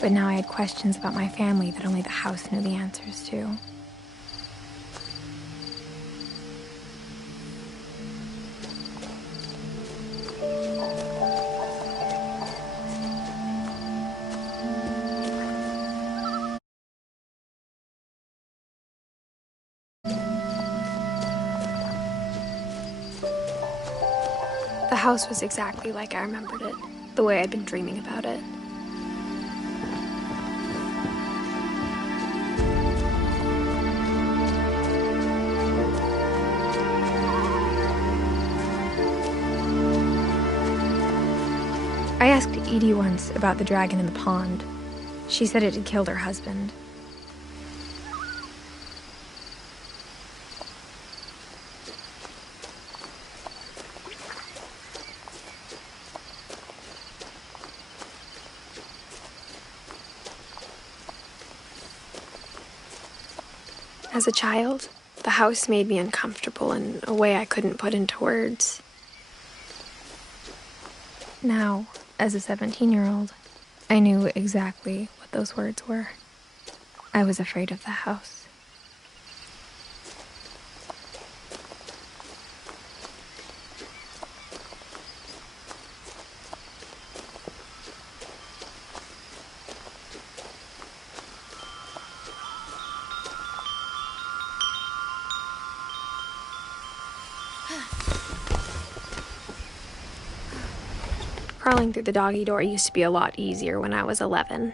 but now I had questions about my family that only the house knew the answers to. The house was exactly like I remembered it, the way I'd been dreaming about it. I asked Edie once about the dragon in the pond. She said it had killed her husband. As a child, the house made me uncomfortable in a way I couldn't put into words. Now, as a 17-year-old, I knew exactly what those words were. I was afraid of the house. Crawling through the doggy door used to be a lot easier when I was 11.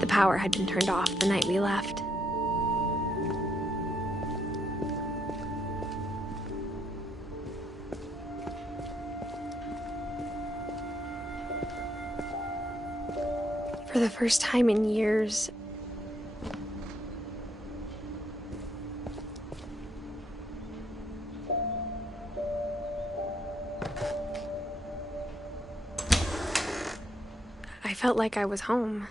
The power had been turned off the night we left. For the first time in years, I felt like I was home.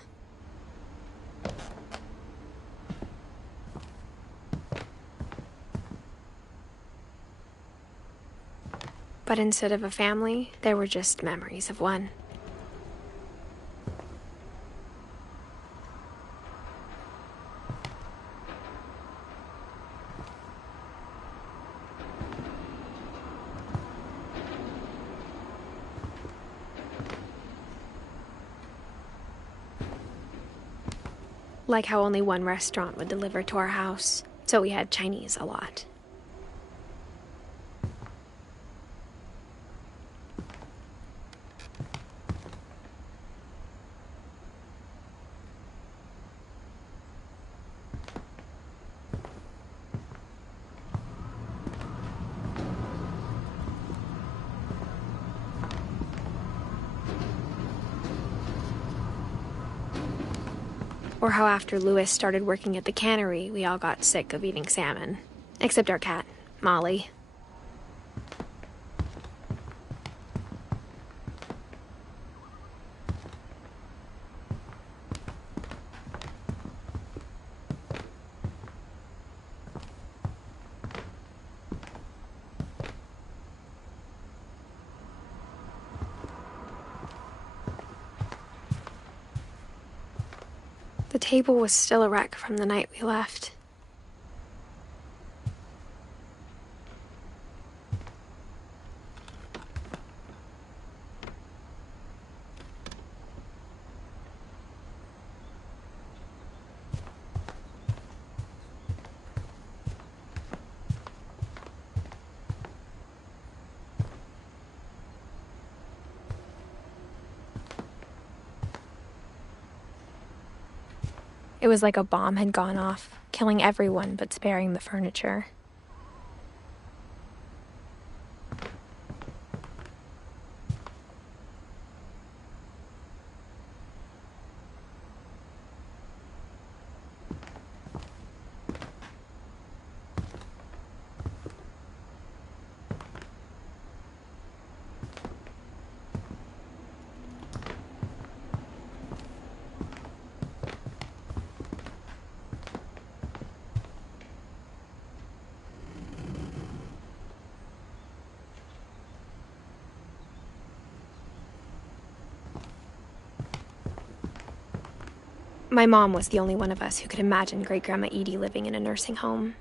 But instead of a family, there were just memories of one. Like how only one restaurant would deliver to our house, so we had Chinese a lot. Or how after Louis started working at the cannery, we all got sick of eating salmon. Except our cat, Molly. The table was still a wreck from the night we left. It was like a bomb had gone off, killing everyone but sparing the furniture. My mom was the only one of us who could imagine Great-Grandma Edie living in a nursing home.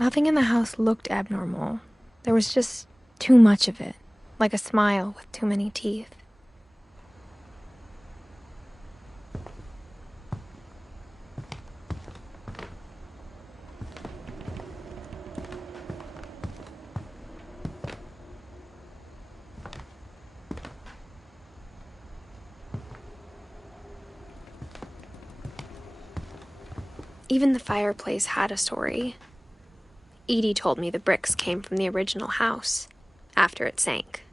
Nothing in the house looked abnormal. There was just too much of it, like a smile with too many teeth. Even the fireplace had a story. Edie told me the bricks came from the original house, after it sank.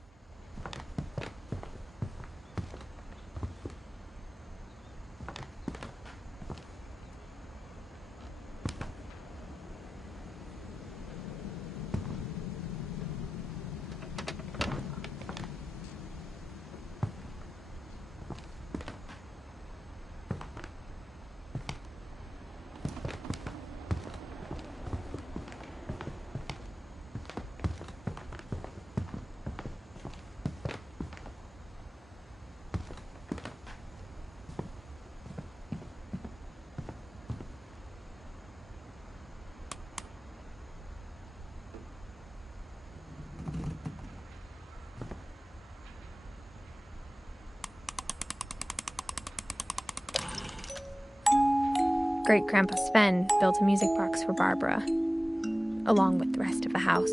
Great-Grandpa Sven built a music box for Barbara, along with the rest of the house.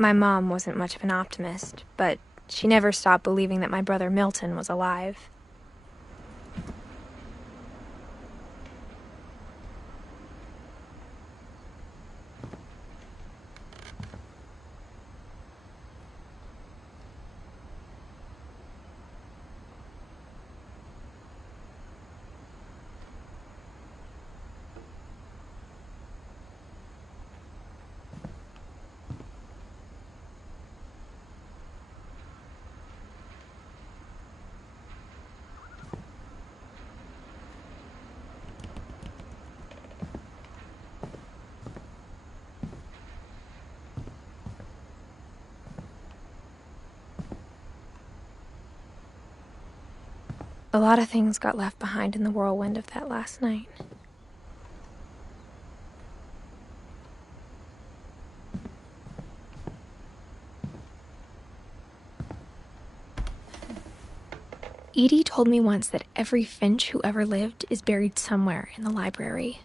My mom wasn't much of an optimist, but she never stopped believing that my brother Milton was alive. A lot of things got left behind in the whirlwind of that last night. Edie told me once that every Finch who ever lived is buried somewhere in the library.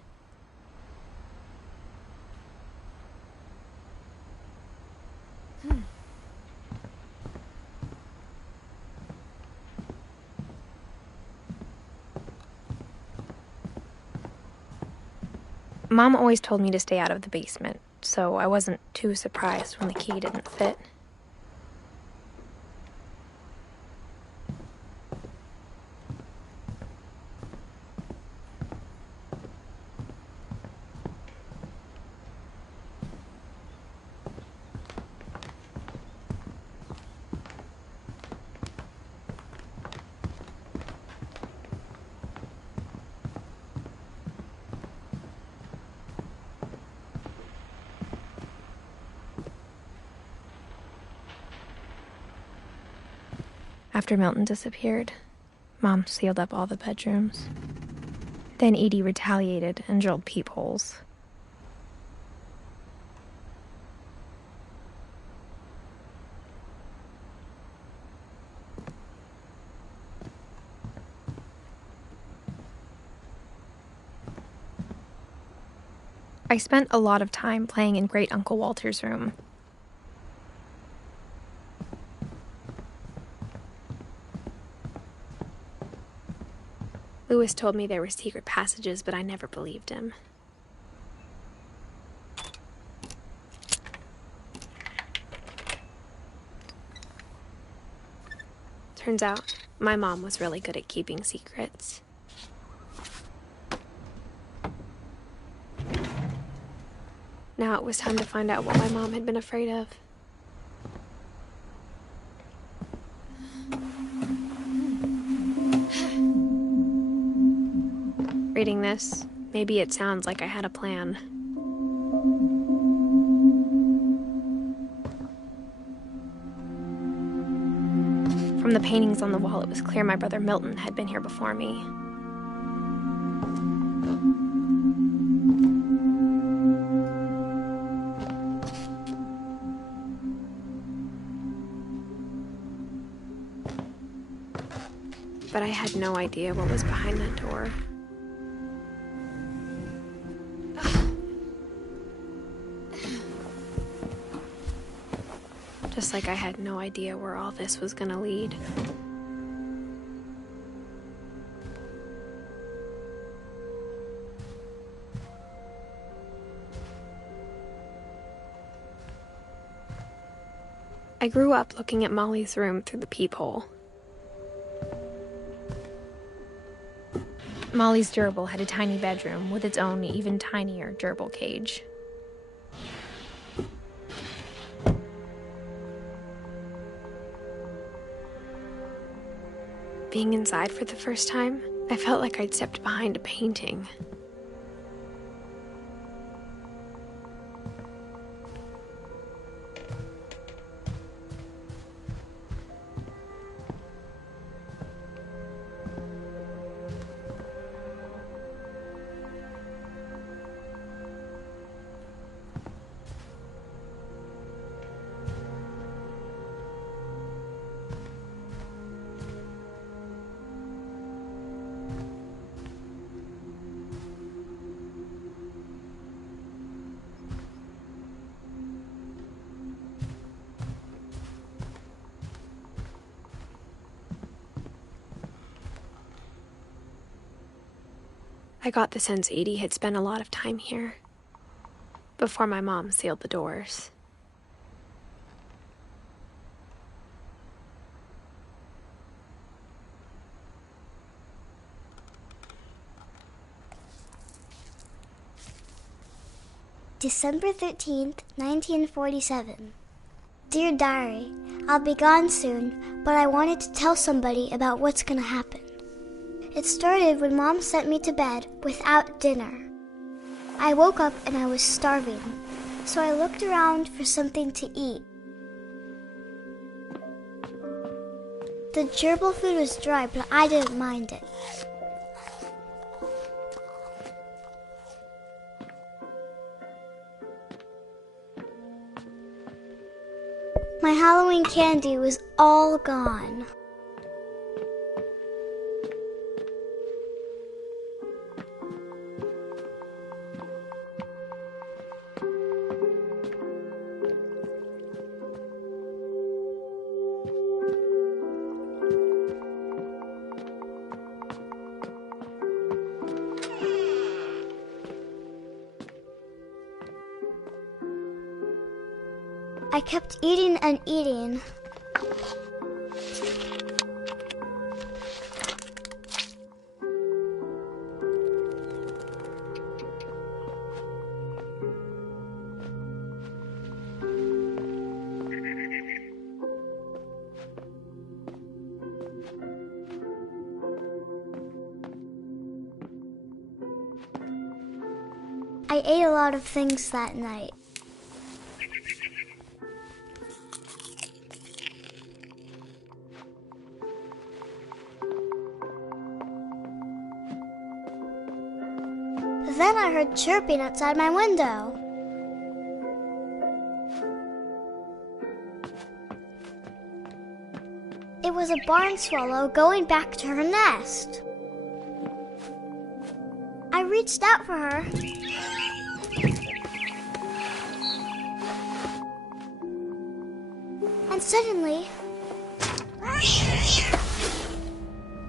Mom always told me to stay out of the basement, so I wasn't too surprised when the key didn't fit. After Milton disappeared, Mom sealed up all the bedrooms. Then Edie retaliated and drilled peepholes. I spent a lot of time playing in Great Uncle Walter's room. Lewis told me there were secret passages, but I never believed him. Turns out, my mom was really good at keeping secrets. Now it was time to find out what my mom had been afraid of. Reading this, maybe it sounds like I had a plan. From the paintings on the wall, it was clear my brother Milton had been here before me. But I had no idea what was behind that door. Just like I had no idea where all this was gonna lead. I grew up looking at Molly's room through the peephole. Molly's gerbil had a tiny bedroom with its own even tinier gerbil cage. Being inside for the first time, I felt like I'd stepped behind a painting. I got the sense Edie had spent a lot of time here before my mom sealed the doors. December 13th, 1947. Dear Diary, I'll be gone soon, but I wanted to tell somebody about what's gonna happen. It started when Mom sent me to bed without dinner. I woke up and I was starving, so I looked around for something to eat. The gerbil food was dry, but I didn't mind it. My Halloween candy was all gone. I kept eating and eating. I ate a lot of things that night. Then I heard chirping outside my window. It was a barn swallow going back to her nest. I reached out for her. And suddenly,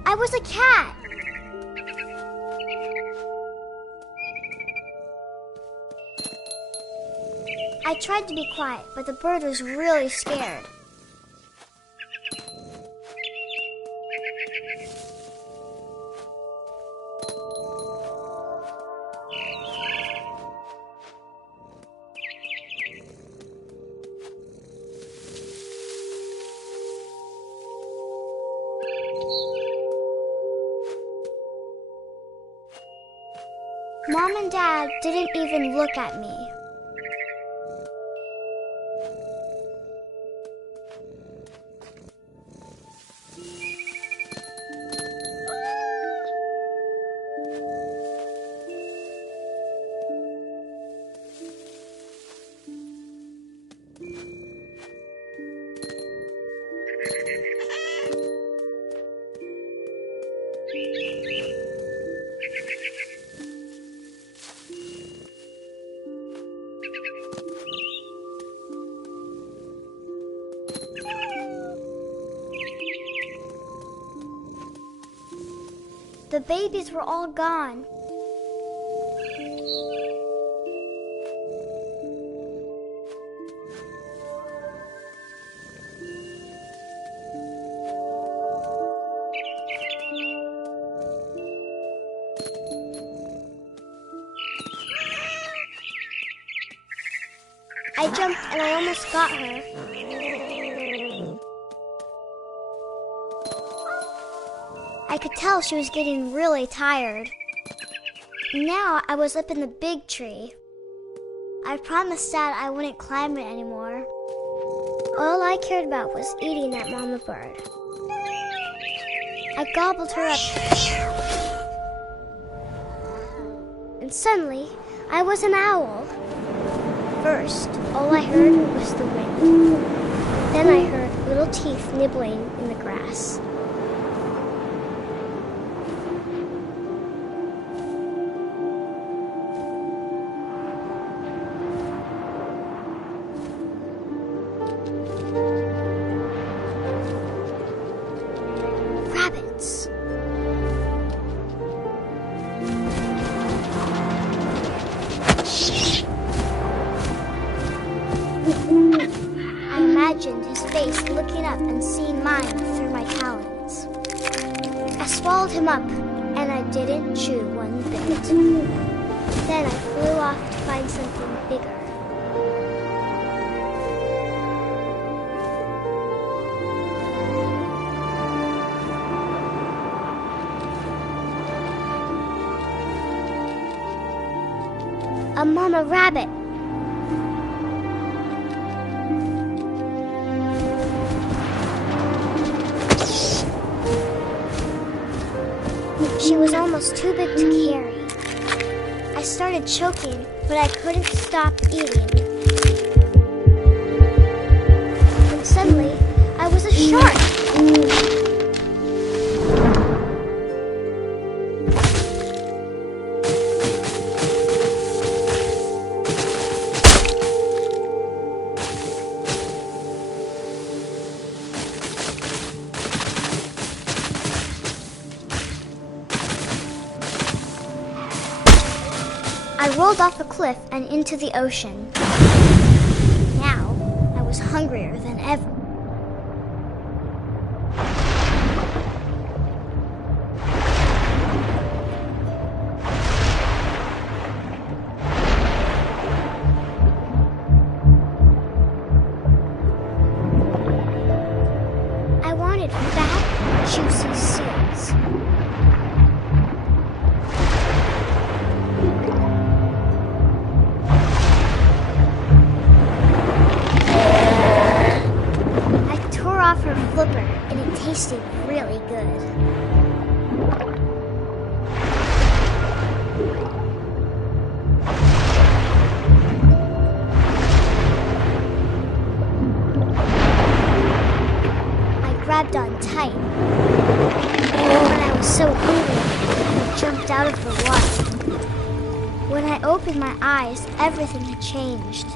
I was a cat. I tried to be quiet, but the bird was really scared. Mom and Dad didn't even look at me. The babies were all gone. I jumped and I almost got her. I could tell she was getting really tired. Now I was up in the big tree. I promised Dad I wouldn't climb it anymore. All I cared about was eating that mama bird. I gobbled her up. And suddenly, I was an owl. First, all I heard was the wind. Then I heard little teeth nibbling in the grass. Rabbits. looking up and seeing mine through my talons. I swallowed him up, and I didn't chew one bit. Then I flew off to find something bigger. A mama rabbit. She was almost too big to carry. I started choking, but I couldn't stop eating. And suddenly, I was a shark. I rolled off a cliff and into the ocean. Now, I was hungrier than ever. I wanted fat, juicy seals. Off her flipper, and it tasted really good. I grabbed on tight. When I was so hungry, I jumped out of the water. When I opened my eyes, everything had changed.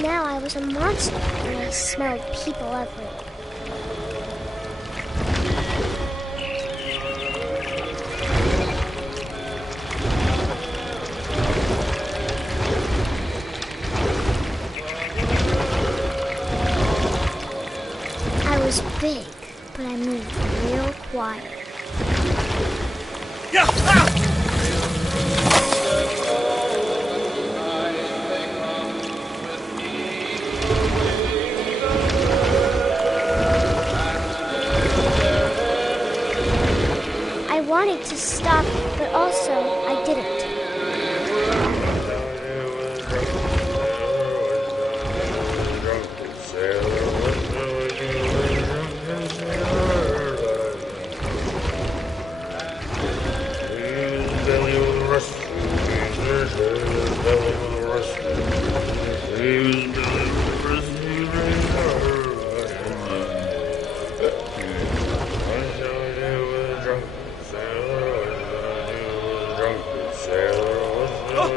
Now I was a monster, and I smelled people everywhere. I was big, but I moved real quiet. Yeah! Ah! I wanted to stop, but also I didn't.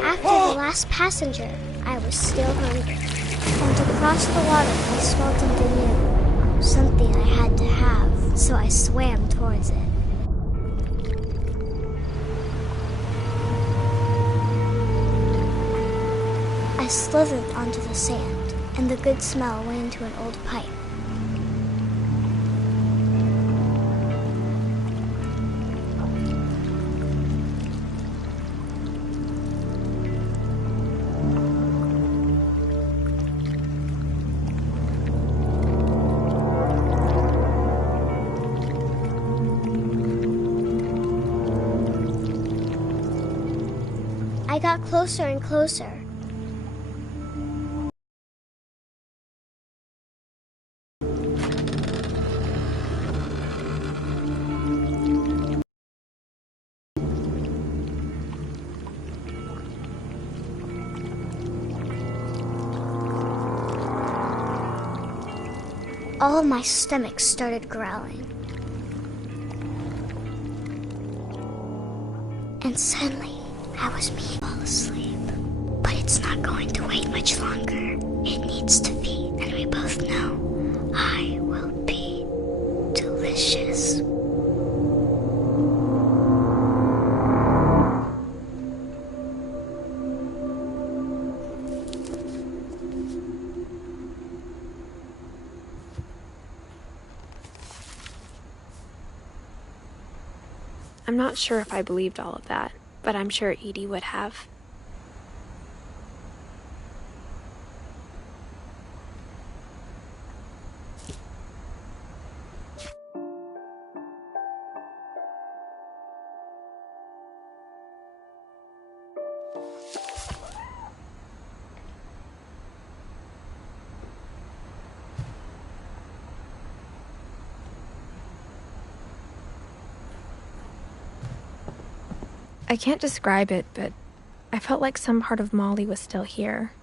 After the last passenger, I was still hungry. And to cross the water, I smelled something new. Something I had to have, so I swam towards it. I slithered onto the sand, and the good smell went into an old pipe. I got closer and closer. All of my stomach started growling. And suddenly, I was being fall asleep. But it's not going to wait much longer. It needs to be, and we both know I will be delicious. I'm not sure if I believed all of that, but I'm sure Edie would have. I can't describe it, but I felt like some part of Molly was still here.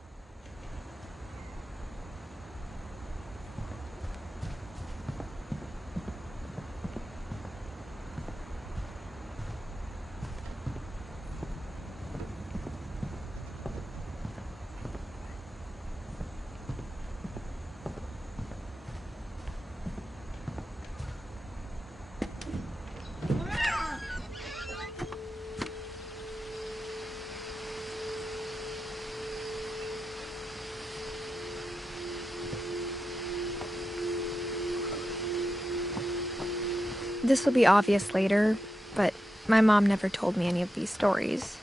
This will be obvious later, but my mom never told me any of these stories.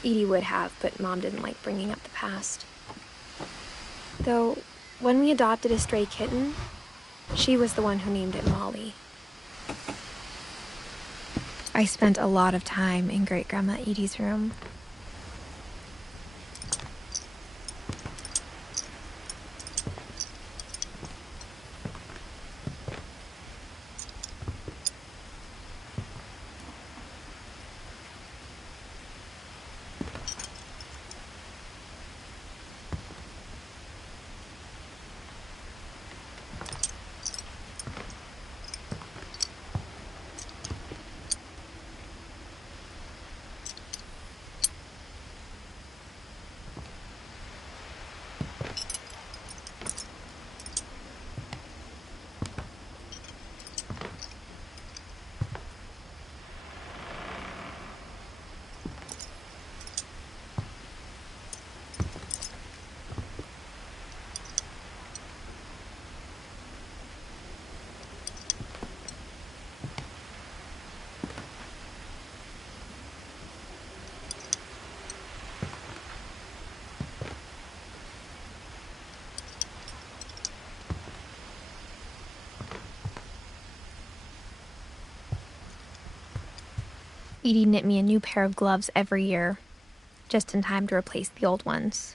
Edie would have, but Mom didn't like bringing up the past. Though, when we adopted a stray kitten, she was the one who named it Molly. I spent a lot of time in Great-Grandma Edie's room. Edie knit me a new pair of gloves every year, just in time to replace the old ones.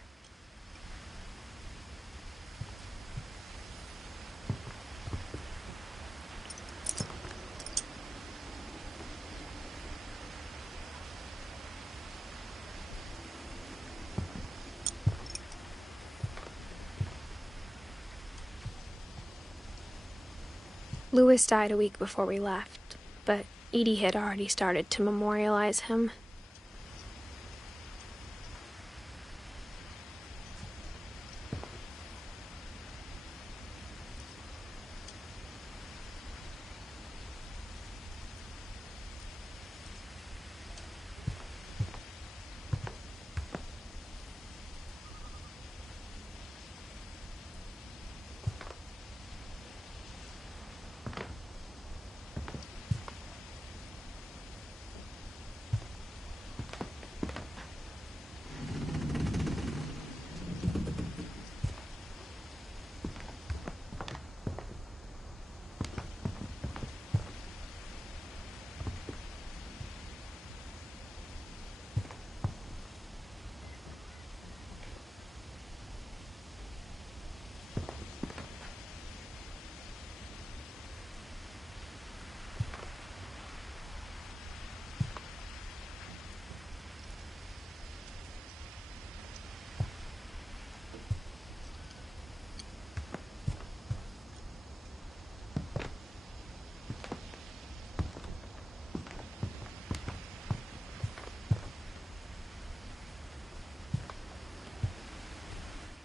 Louis died a week before we left, but Edie had already started to memorialize him.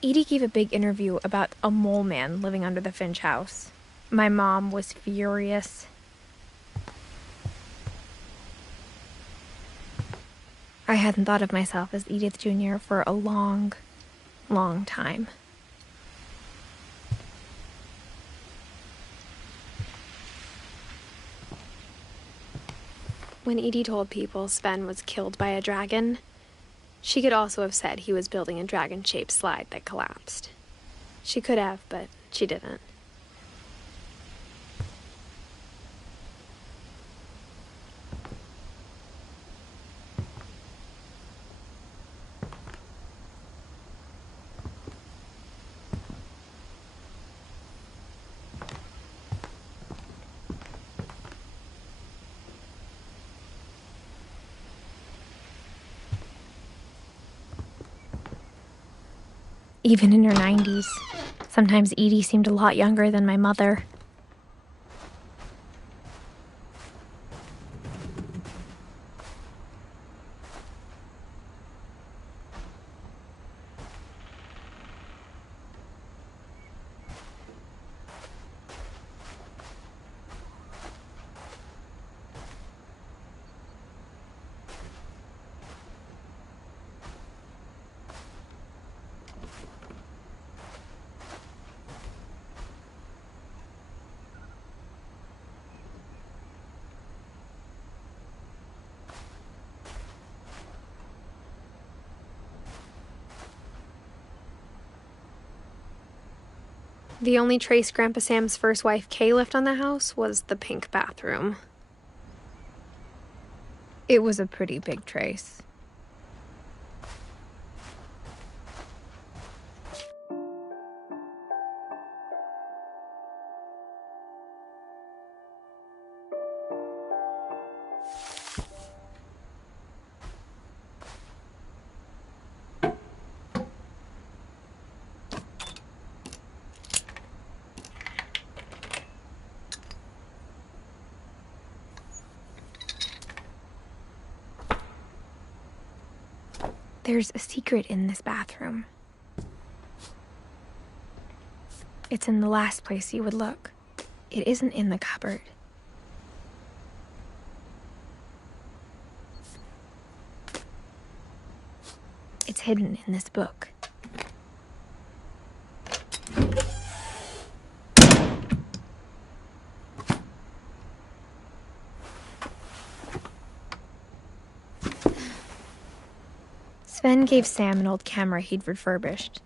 Edie gave a big interview about a mole man living under the Finch house. My mom was furious. I hadn't thought of myself as Edith Jr. for a long, long time. When Edie told people Sven was killed by a dragon, she could also have said he was building a dragon-shaped slide that collapsed. She could have, but she didn't. Even in her 90s, sometimes Edie seemed a lot younger than my mother. The only trace Grandpa Sam's first wife, Kay, left on the house was the pink bathroom. It was a pretty big trace. There's a secret in this bathroom. It's in the last place you would look. It isn't in the cupboard. It's hidden in this book. Sven gave Sam an old camera he'd refurbished.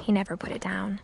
He never put it down.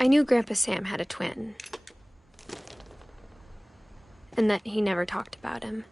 I knew Grandpa Sam had a twin, and that he never talked about him.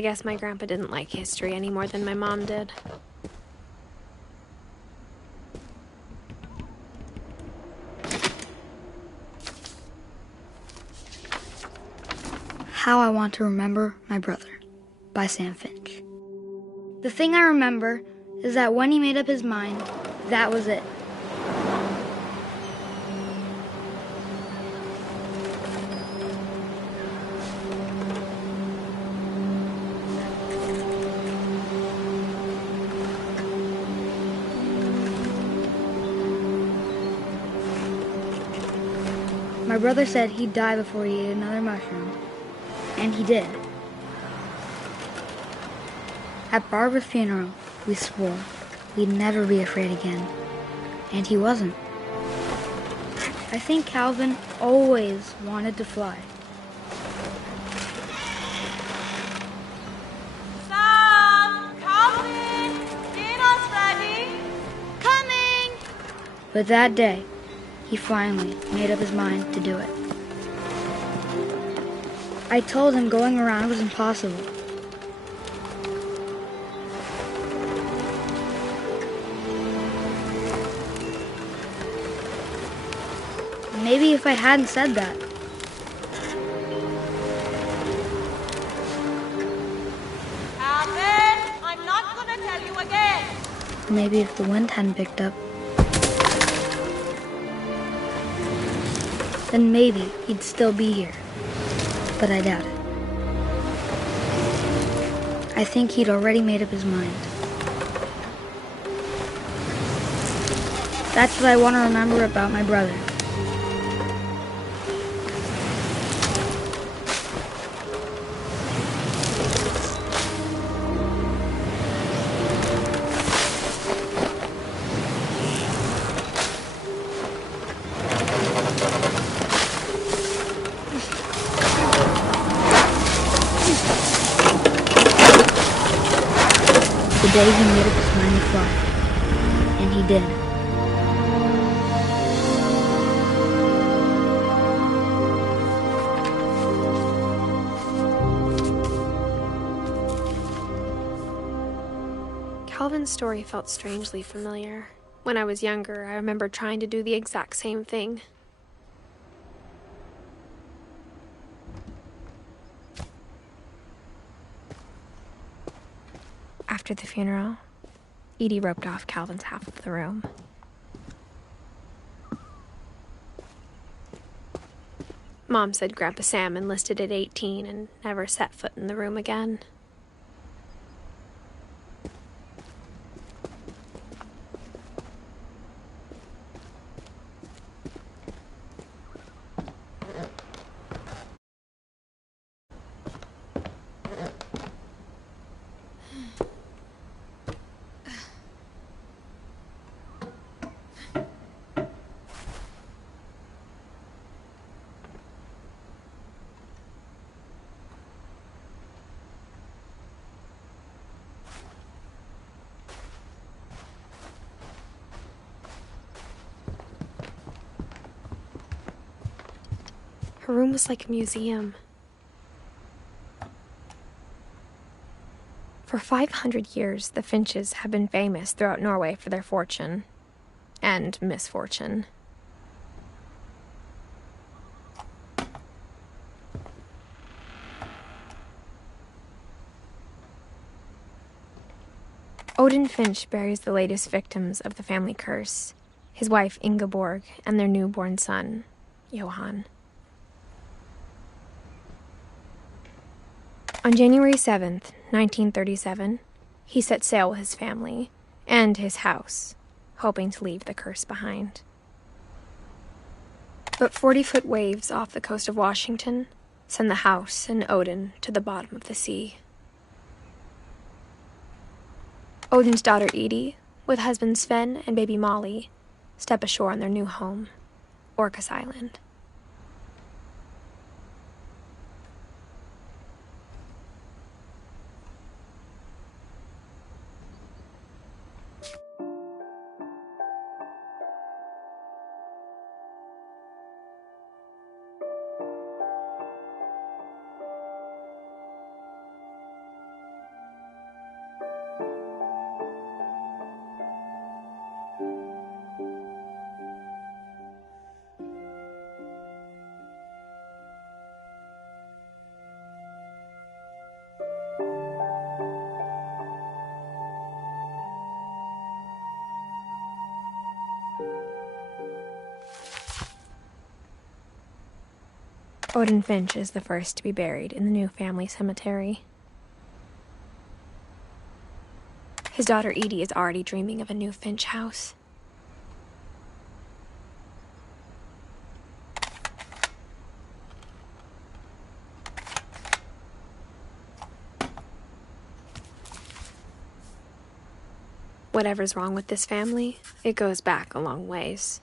I guess my grandpa didn't like history any more than my mom did. How I Want to Remember My Brother by Sam Finch. The thing I remember is that when he made up his mind, that was it. My brother said he'd die before he ate another mushroom, and he did. At Barbara's funeral, we swore we'd never be afraid again, and he wasn't. I think Calvin always wanted to fly. Sam! Calvin! Dinner's ready! Coming! But that day, he finally made up his mind to do it. I told him going around was impossible. Maybe if I hadn't said that. Calvin! I'm not gonna tell you again! Maybe if the wind hadn't picked up, then maybe he'd still be here. But I doubt it. I think he'd already made up his mind. That's what I want to remember about my brother. The day he made up his mind to fly. And he did. Calvin's story felt strangely familiar. When I was younger, I remember trying to do the exact same thing. After the funeral, Edie roped off Calvin's half of the room. Mom said Grandpa Sam enlisted at 18 and never set foot in the room again. Her room was like a museum. For 500 years, the Finches have been famous throughout Norway for their fortune and misfortune. Odin Finch buries the latest victims of the family curse, his wife Ingeborg and their newborn son, Johan. On January 7th, 1937, he set sail with his family and his house, hoping to leave the curse behind. But 40-foot waves off the coast of Washington send the house and Odin to the bottom of the sea. Odin's daughter Edie, with husband Sven and baby Molly, step ashore on their new home, Orcas Island. Odin Finch is the first to be buried in the new family cemetery. His daughter Edie is already dreaming of a new Finch house. Whatever's wrong with this family, it goes back a long ways.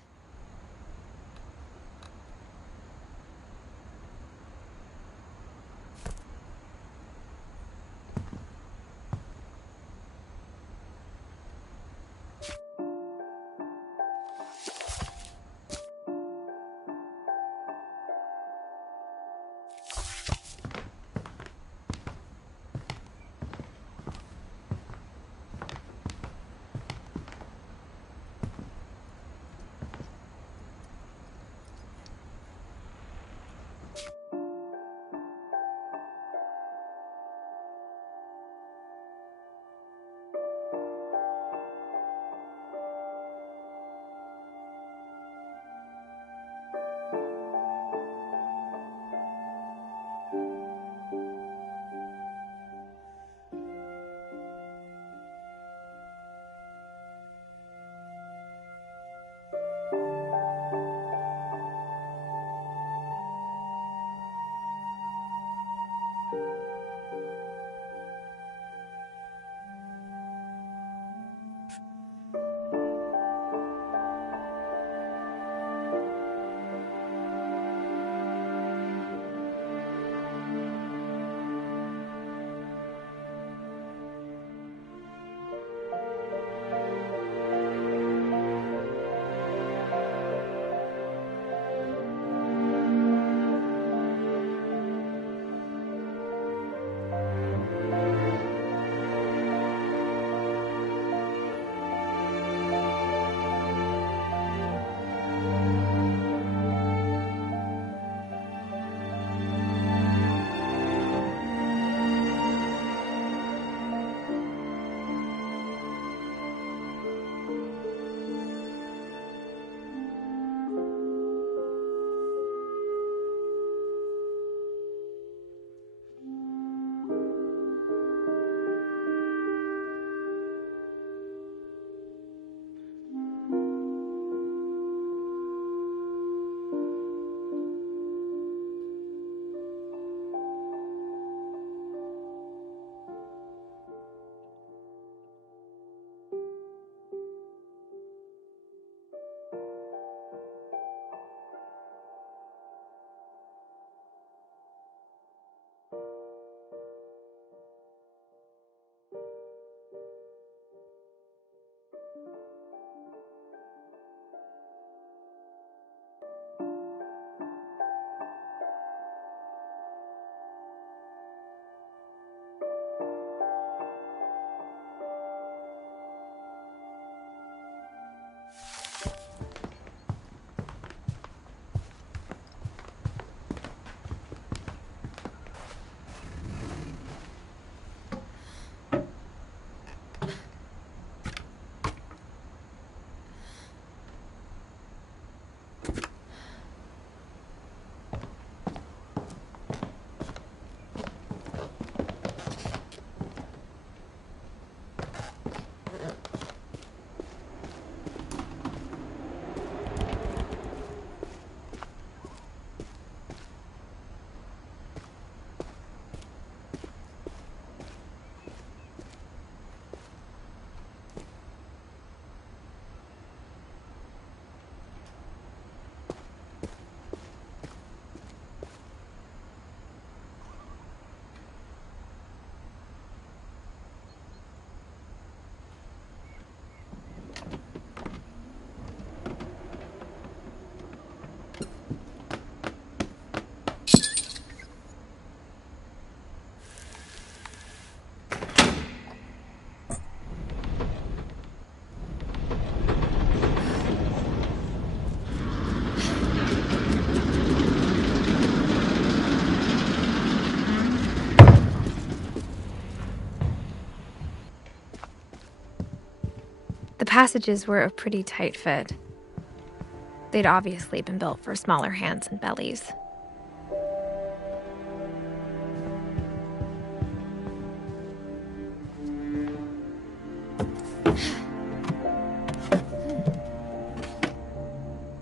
The passages were a pretty tight fit. They'd obviously been built for smaller hands and bellies.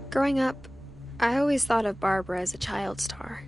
Growing up, I always thought of Barbara as a child star.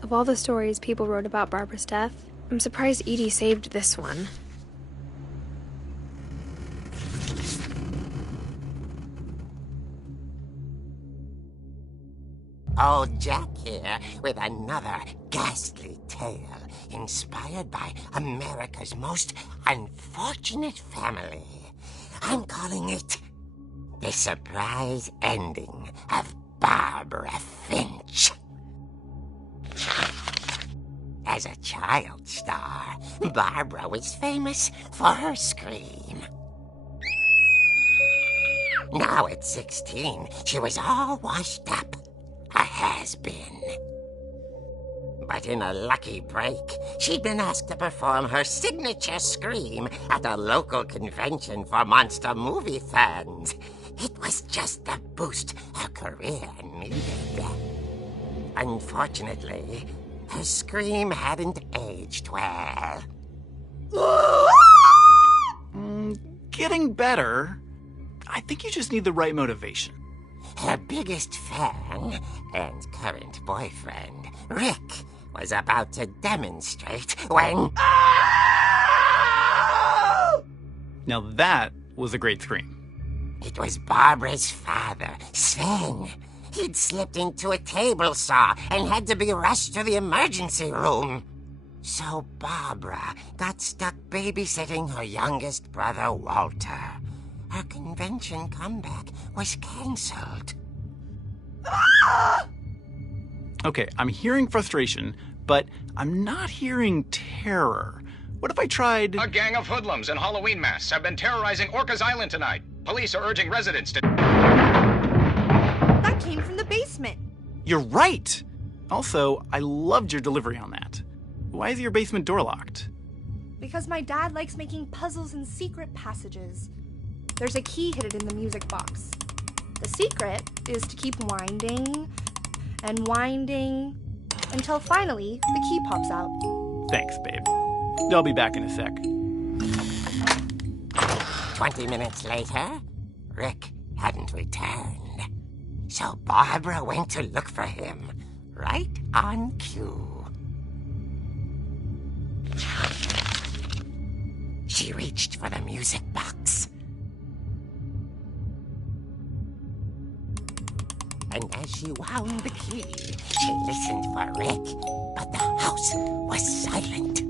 Of all the stories people wrote about Barbara's death, I'm surprised Edie saved this one. Old Jack here with another ghastly tale inspired by America's most unfortunate family. I'm calling it The Surprise Ending of Barbara Finch. As a child star, Barbara was famous for her scream. Now at 16, she was all washed up, a has-been. But in a lucky break, she'd been asked to perform her signature scream at a local convention for monster movie fans. It was just the boost her career needed. Unfortunately, her scream hadn't aged well. Getting better. I think you just need the right motivation. Her biggest fan and current boyfriend, Rick, was about to demonstrate when... Now that was a great scream. It was Barbara's father, Sven. He'd slipped into a table saw and had to be rushed to the emergency room. So Barbara got stuck babysitting her youngest brother, Walter. Her convention comeback was cancelled. Okay, I'm hearing frustration, but I'm not hearing terror. What if I tried... A gang of hoodlums in Halloween masks have been terrorizing Orcas Island tonight. Police are urging residents to... That came from the basement. You're right! Also, I loved your delivery on that. Why is your basement door locked? Because my dad likes making puzzles and secret passages. There's a key hidden in the music box. The secret is to keep winding and winding until finally the key pops out. Thanks, babe. I'll be back in a sec. 20 minutes later, Rick hadn't returned. So Barbara went to look for him, right on cue. She reached for the music box. And as she wound the key, she listened for Rick, but the house was silent.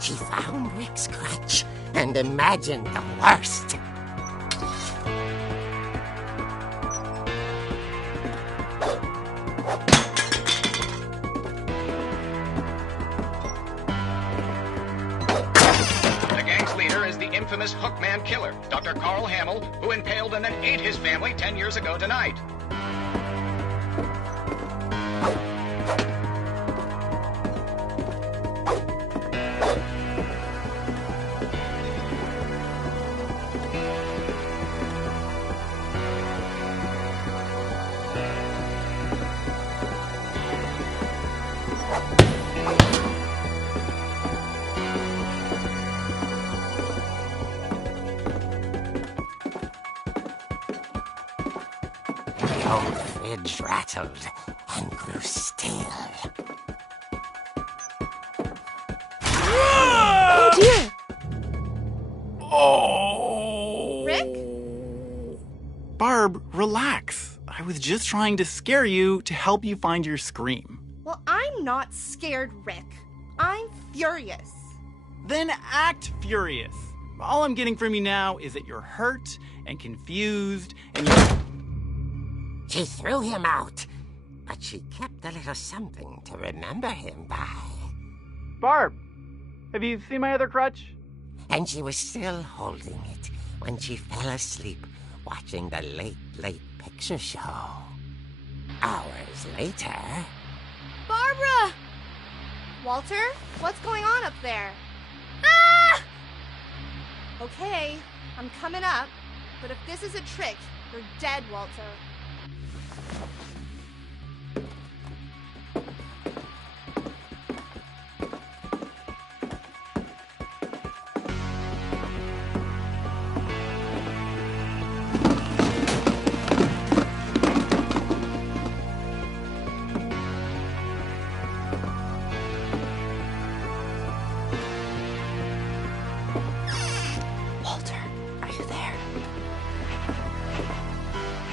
She found Rick's crutch and imagined the worst. The gang's leader is the infamous Hookman killer, Dr. Carl Hamill, who impaled and then ate his family 10 years ago tonight. old fridge rattled and grew still. Oh dear! Oh! Rick? Barb, relax. I was just trying to scare you to help you find your scream. Well, I'm not scared, Rick. I'm furious. Then act furious. All I'm getting from you now is that you're hurt and confused and you... She threw him out, but she kept a little something to remember him by. Barb, have you seen my other crutch? And she was still holding it when she fell asleep watching the late picture show. Hours later... Barbara! Walter, what's going on up there? Ah! Okay, I'm coming up, but if this is a trick, you're dead, Walter.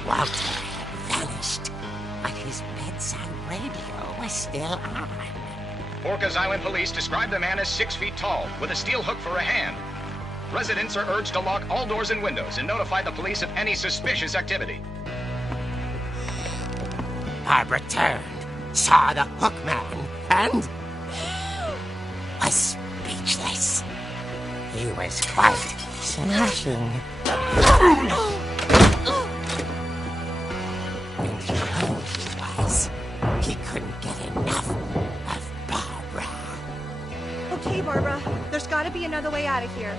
Walter had vanished, but his bedside radio was still on. Orcas Island police describe the man as 6 feet tall, with a steel hook for a hand. Residents are urged to lock all doors and windows and notify the police of any suspicious activity. Barbara turned, saw the hook man, and was speechless. He was quite smashing. He couldn't get enough of Barbara. Okay, Barbara, there's gotta be another way out of here.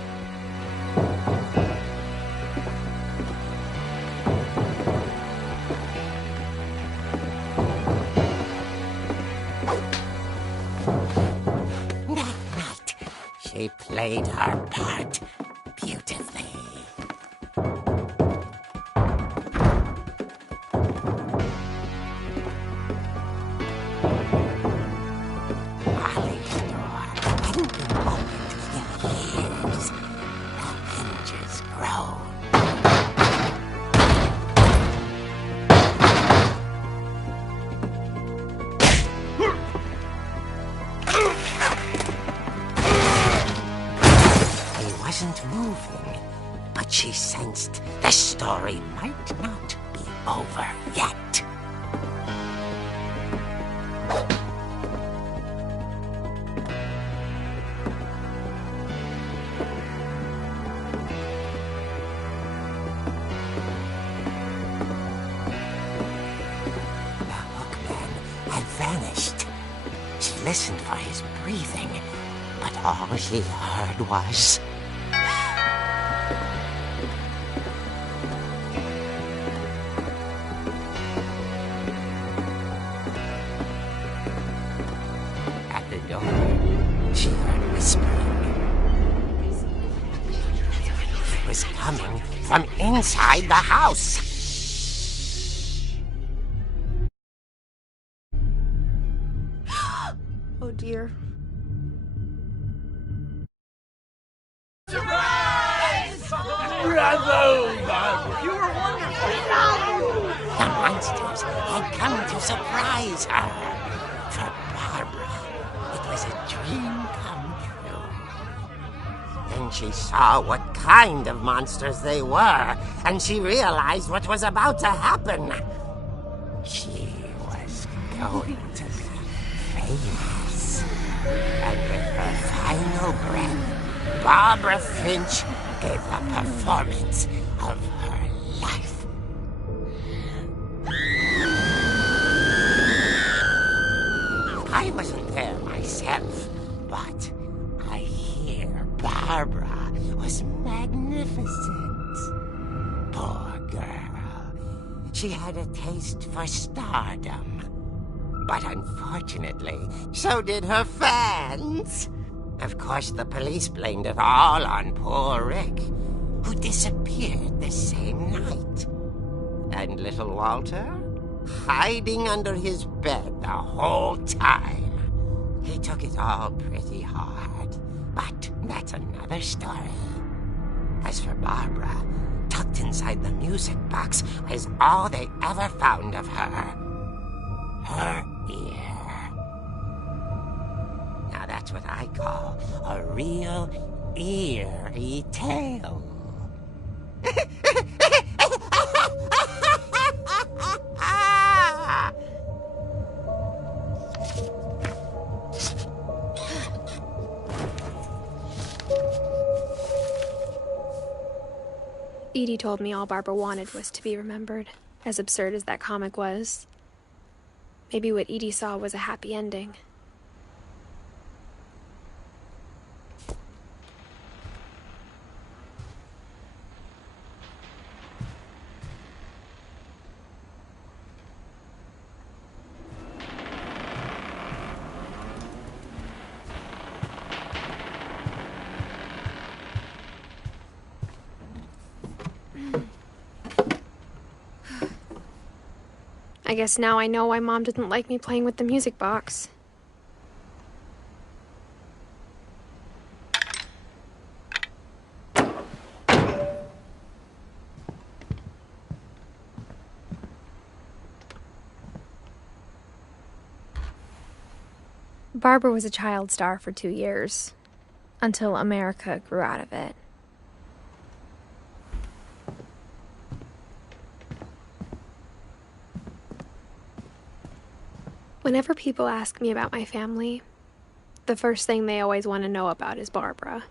That night, she played her part beautifully. Moving, but she sensed the story might not be over yet. The hookman had vanished. She listened for his breathing, but all she heard was... She heard whispering. It was coming from inside the house. Oh dear. Surprise! Bravo, Barbara! You were wonderful! The monsters had come to surprise her. For Barbara, it was a dream come true. Then she saw what kind of monsters they were, and she realized what was about to happen. She was going to be famous. And with her final breath, Barbara Finch gave the performance of her life. I wasn't there myself, but I hear Barbara was magnificent. Poor girl. She had a taste for stardom. But unfortunately, so did her fans. Of course, the police blamed it all on poor Rick, who disappeared the same night. And little Walter? hiding under his bed the whole time. He took it all pretty hard, but that's another story. As for Barbara, tucked inside the music box is all they ever found of her. Her ear. Now that's what I call a real eerie tale. Edie told me all Barbara wanted was to be remembered, as absurd as that comic was. Maybe what Edie saw was a happy ending. I guess now I know why Mom didn't like me playing with the music box. Barbara was a child star for 2 years, until America grew out of it. Whenever people ask me about my family, the first thing they always want to know about is Barbara.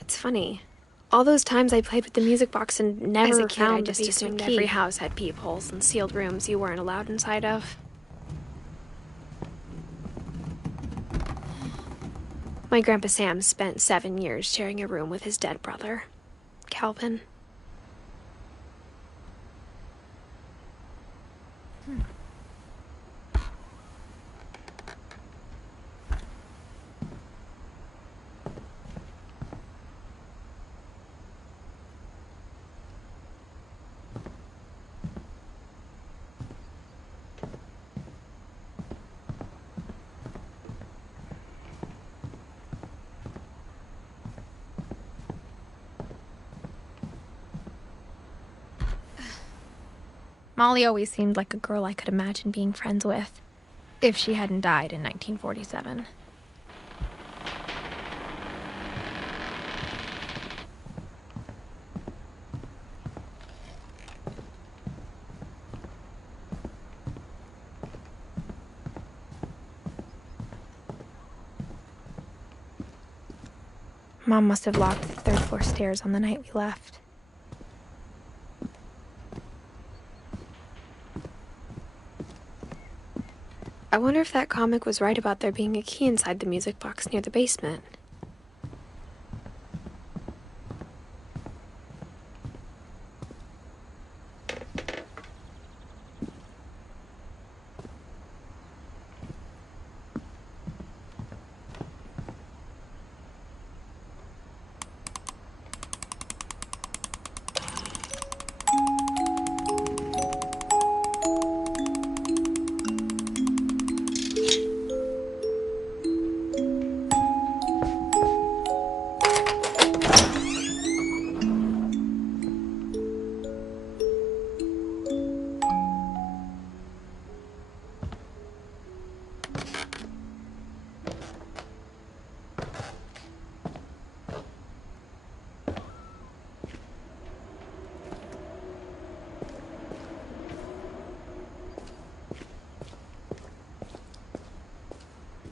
It's funny. All those times I played with the music box and never found the basement key. Every house had peepholes and sealed rooms you weren't allowed inside of. My Grandpa Sam spent 7 years sharing a room with his dead brother, Calvin. Molly always seemed like a girl I could imagine being friends with, if she hadn't died in 1947. Mom must have locked the third-floor stairs on the night we left. I wonder if that comic was right about there being a key inside the music box near the basement.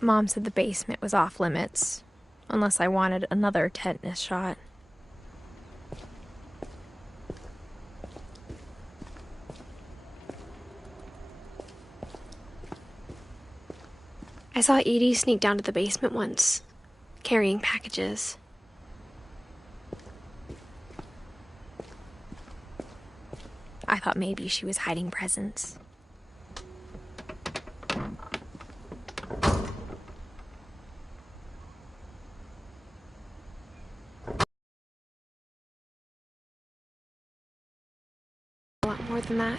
Mom said the basement was off limits, unless I wanted another tetanus shot. I saw Edie sneak down to the basement once, carrying packages. I thought maybe she was hiding presents. lot more than that.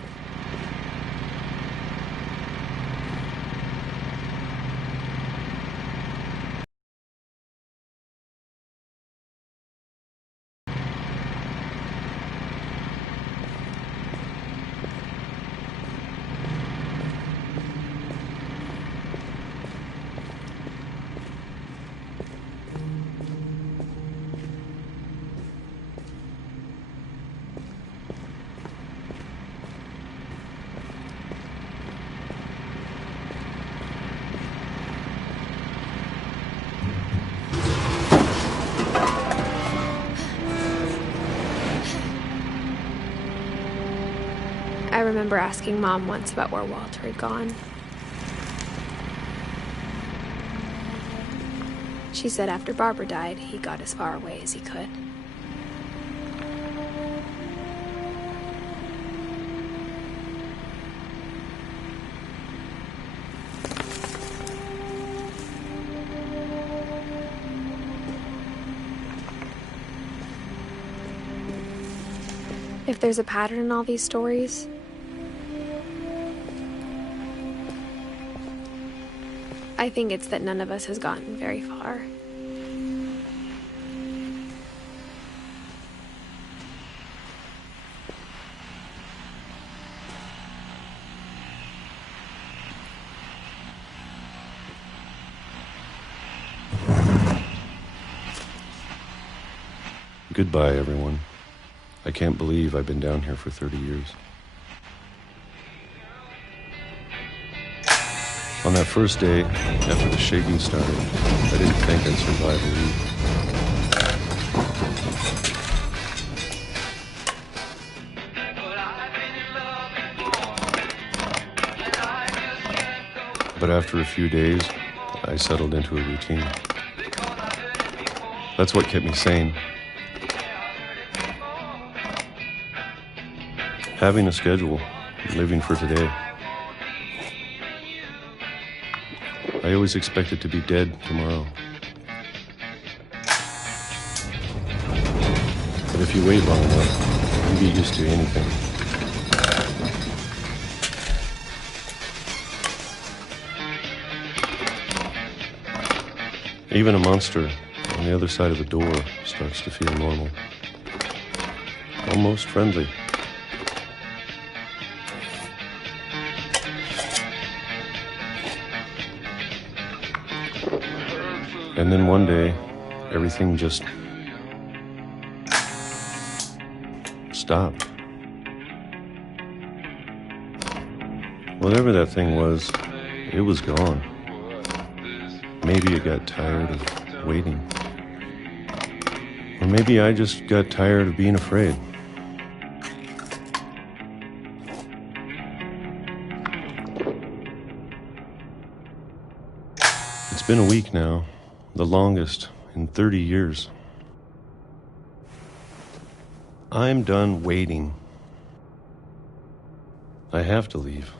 I remember asking Mom once about where Walter had gone. She said after Barbara died, he got as far away as he could. If there's a pattern in all these stories, I think it's that none of us has gotten very far. Goodbye, everyone. I can't believe I've been down here for 30 years. On that first day, after the shaking started, I didn't think I'd survive a week. But after a few days, I settled into a routine. That's what kept me sane. Having a schedule, living for today. I always expected to be dead tomorrow. But if you wait long enough, you get used to anything. Even a monster on the other side of the door starts to feel normal. Almost friendly. And then one day, everything just stopped. Whatever that thing was, it was gone. Maybe it got tired of waiting. Or maybe I just got tired of being afraid. It's been a week now. The longest in 30 years. I'm done waiting. I have to leave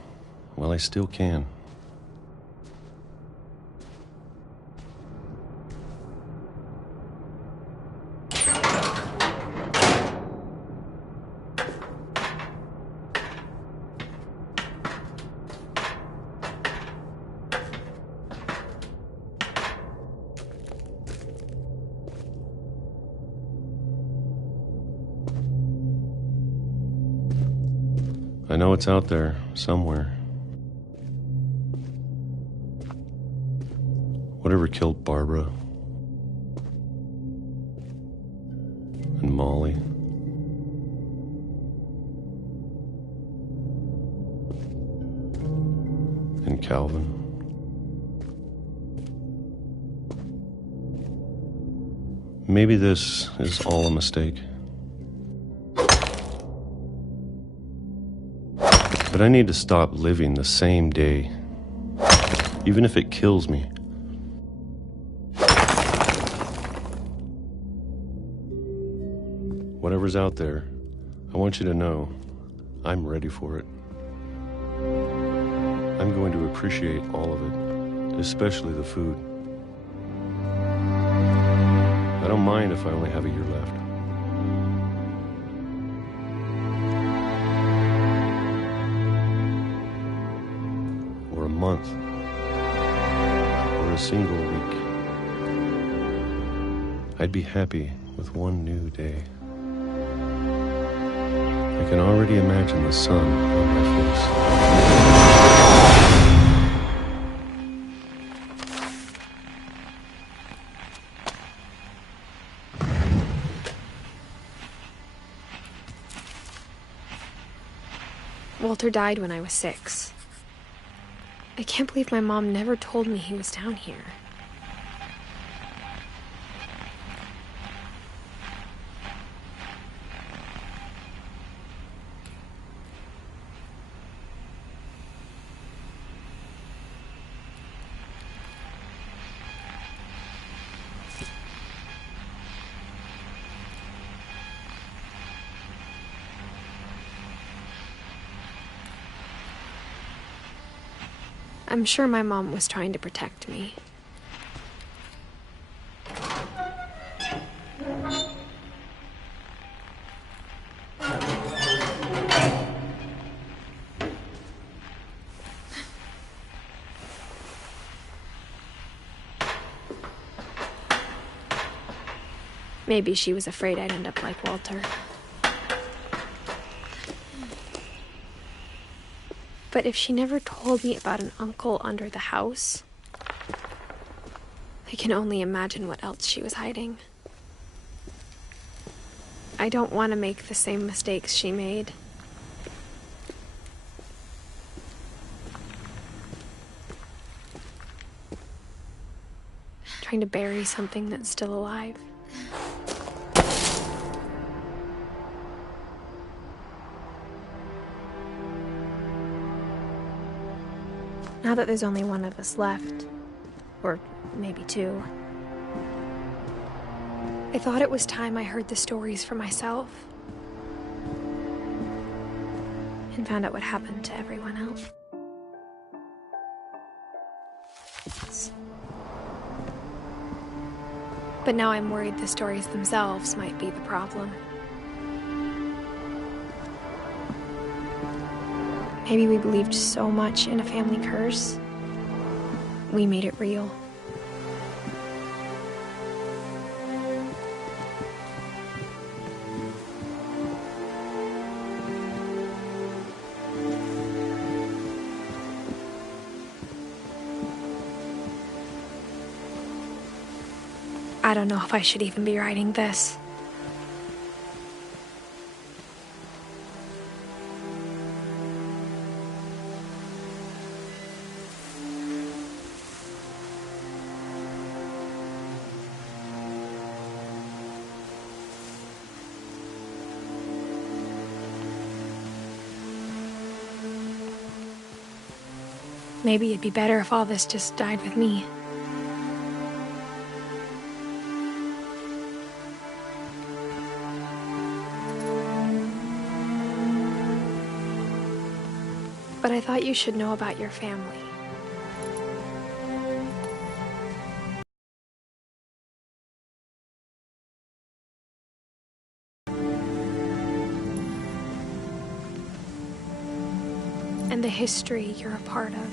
while I still can. I know it's out there, somewhere. Whatever killed Barbara and Molly and Calvin. Maybe this is all a mistake. But I need to stop living the same day, even if it kills me. Whatever's out there, I want you to know I'm ready for it. I'm going to appreciate all of it, especially the food. I don't mind if I only have a year left. I'd be happy with one new day. I can already imagine the sun on my face. Walter died when I was 6. I can't believe my mom never told me he was down here. I'm sure my mom was trying to protect me. Maybe she was afraid I'd end up like Walter. But if she never told me about an uncle under the house, I can only imagine what else she was hiding. I don't want to make the same mistakes she made. Trying to bury something that's still alive. Now that there's only one of us left, or maybe 2, I thought it was time I heard the stories for myself and found out what happened to everyone else. But now I'm worried the stories themselves might be the problem. Maybe we believed so much in a family curse, we made it real. I don't know if I should even be writing this. Maybe it'd be better if all this just died with me. But I thought you should know about your family. And the history you're a part of.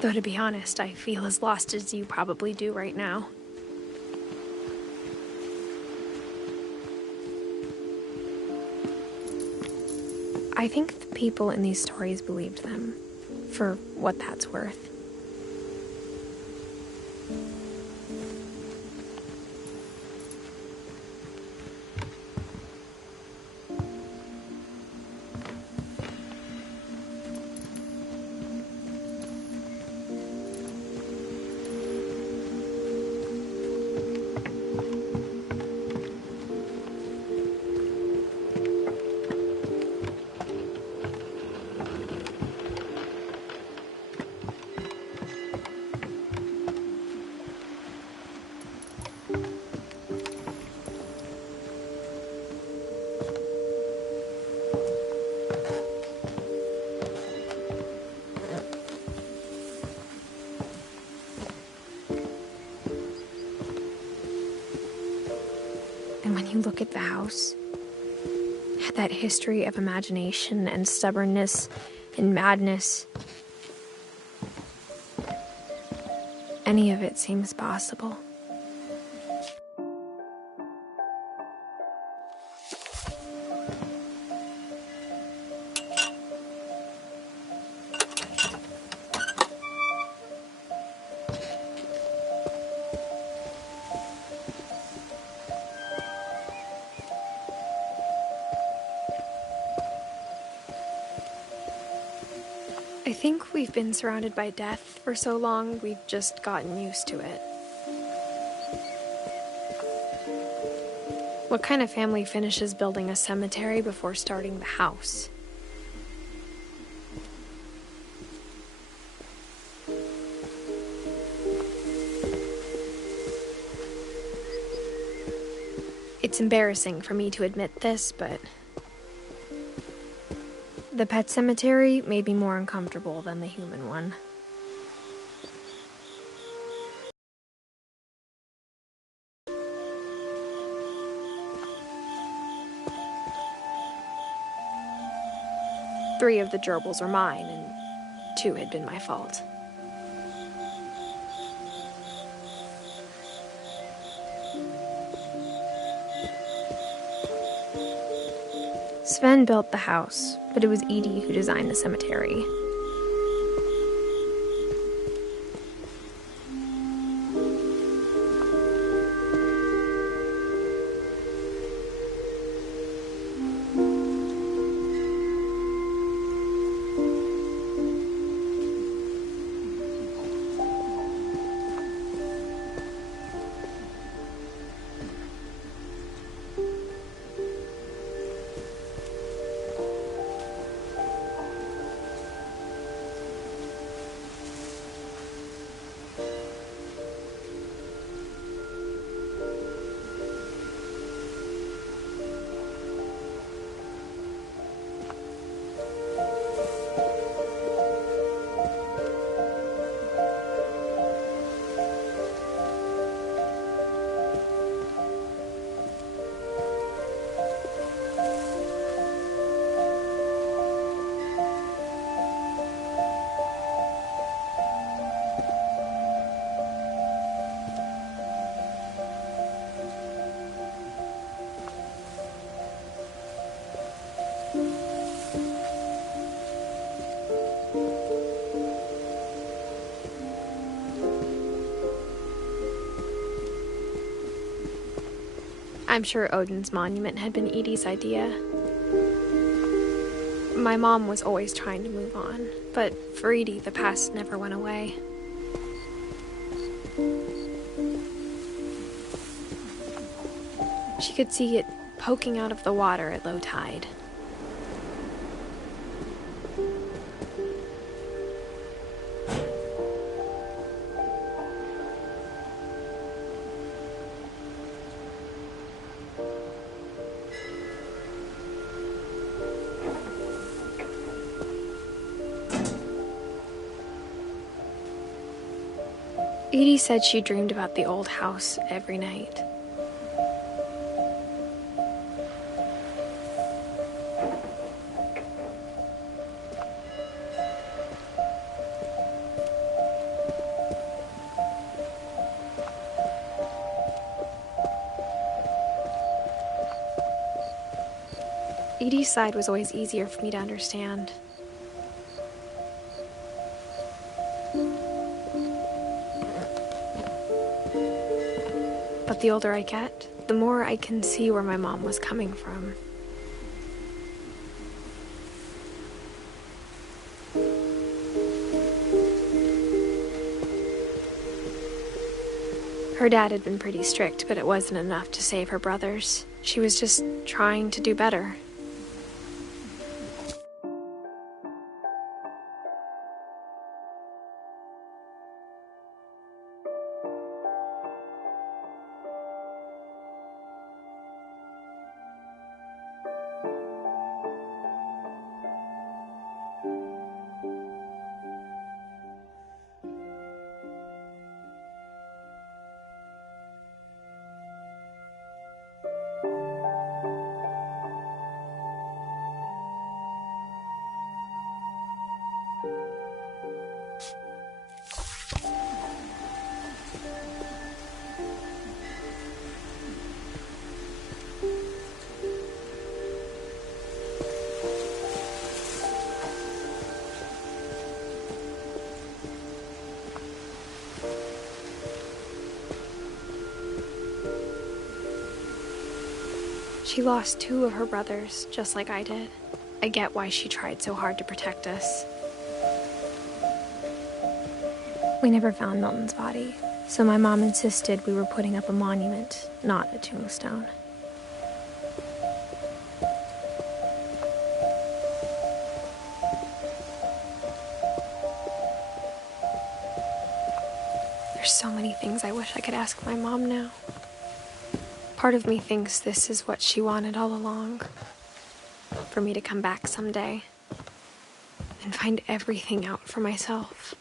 Though to be honest, I feel as lost as you probably do right now. I think the people in these stories believed them, for what that's worth. when you look at the house, that history of imagination and stubbornness and madness, any of it seems possible. I think we've been surrounded by death for so long, we've just gotten used to it. What kind of family finishes building a cemetery before starting the house? It's embarrassing for me to admit this, but the pet cemetery made me more uncomfortable than the human one. Three of the gerbils are mine, and 2 had been my fault. Sven built the house, but it was Edie who designed the cemetery. I'm sure Odin's monument had been Edie's idea. My mom was always trying to move on, but for Edie, the past never went away. She could see it poking out of the water at low tide. Edie said she dreamed about the old house every night. Edie's side was always easier for me to understand. But the older I get, the more I can see where my mom was coming from. Her dad had been pretty strict, but it wasn't enough to save her brothers. She was just trying to do better. She lost 2 of her brothers, just like I did. I get why she tried so hard to protect us. We never found Milton's body, so my mom insisted we were putting up a monument, not a tombstone. There's so many things I wish I could ask my mom now. Part of me thinks this is what she wanted all along. For me to come back someday and find everything out for myself.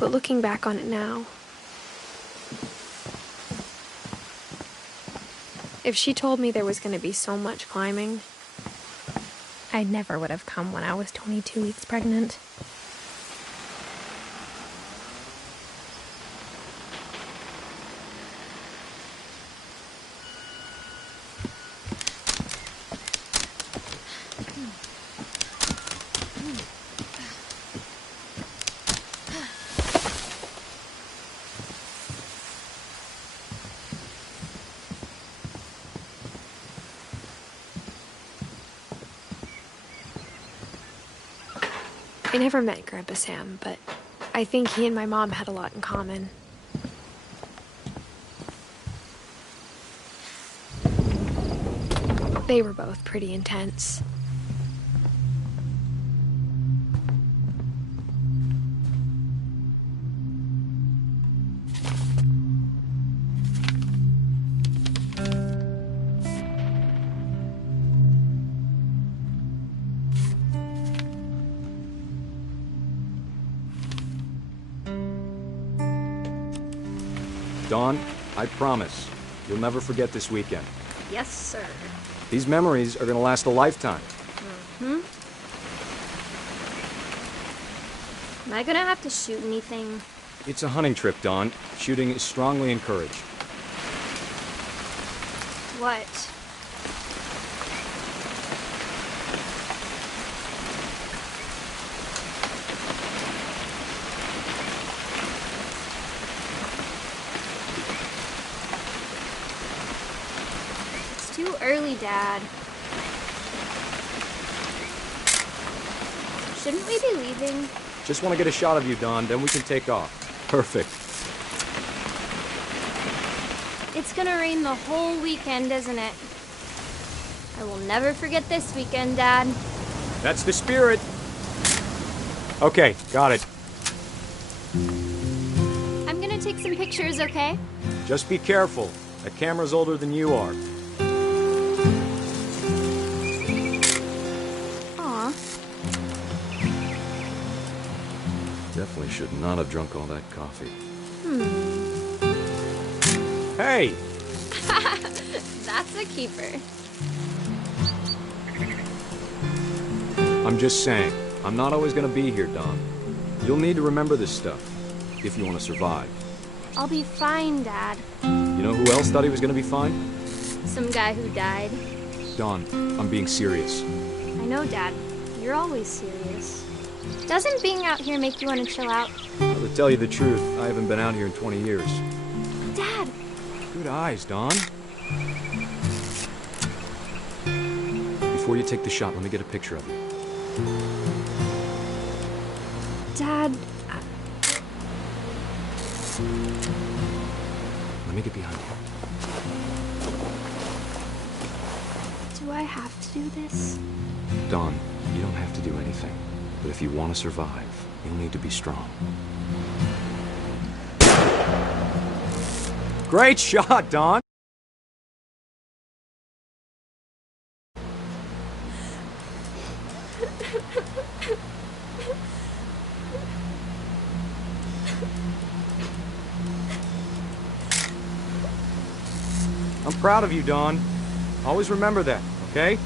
But looking back on it now, if she told me there was going to be so much climbing, I never would have come when I was 22 weeks pregnant. I never met Grandpa Sam, but I think he and my mom had a lot in common. They were both pretty intense. Dawn, I promise, you'll never forget this weekend. Yes, sir. These memories are gonna last a lifetime. Am I gonna have to shoot anything? It's a hunting trip, Dawn. Shooting is strongly encouraged. What? It's too early, Dad. Shouldn't we be leaving? Just want to get a shot of you, Dawn, then we can take off. Perfect. It's gonna rain the whole weekend, isn't it? I will never forget this weekend, Dad. That's the spirit. Okay, got it. I'm gonna take some pictures, okay? Just be careful. That camera's older than you are. Aw. Definitely should not have drunk all that coffee. Hey! That's a keeper. I'm just saying, I'm not always gonna be here, Dawn. You'll need to remember this stuff, if you want to survive. I'll be fine, Dad. You know who else thought he was gonna be fine? Some guy who died. Dawn, I'm being serious. I know, Dad. You're always serious. Doesn't being out here make you want to chill out? Well, to tell you the truth, I haven't been out here in 20 years. Dad! Good eyes, Dawn. Before you take the shot, let me get a picture of you. Dad, Let me get behind you. do I have to do this? Dawn, you don't have to do anything. But if you want to survive, you'll need to be strong. Great shot, Dawn! I'm proud of you, Dawn. Always remember that, okay?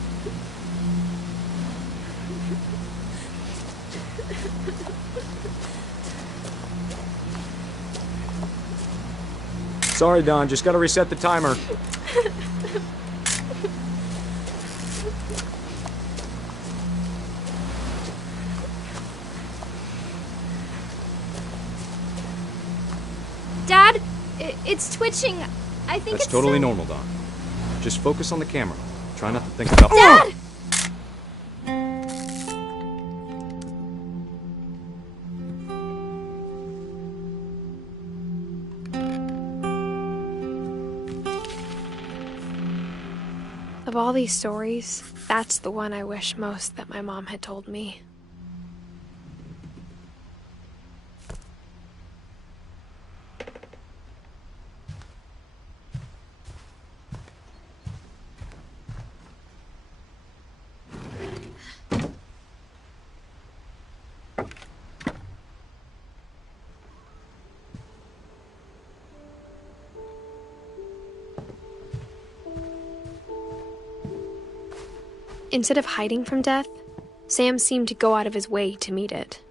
Sorry, Don, just gotta reset the timer. Dad, it's twitching. I think That's it's totally so... normal, Don. Just focus on the camera. Try not to think about... Dad! Of all these stories, that's the one I wish most that my mom had told me. Instead of hiding from death, Sam seemed to go out of his way to meet it.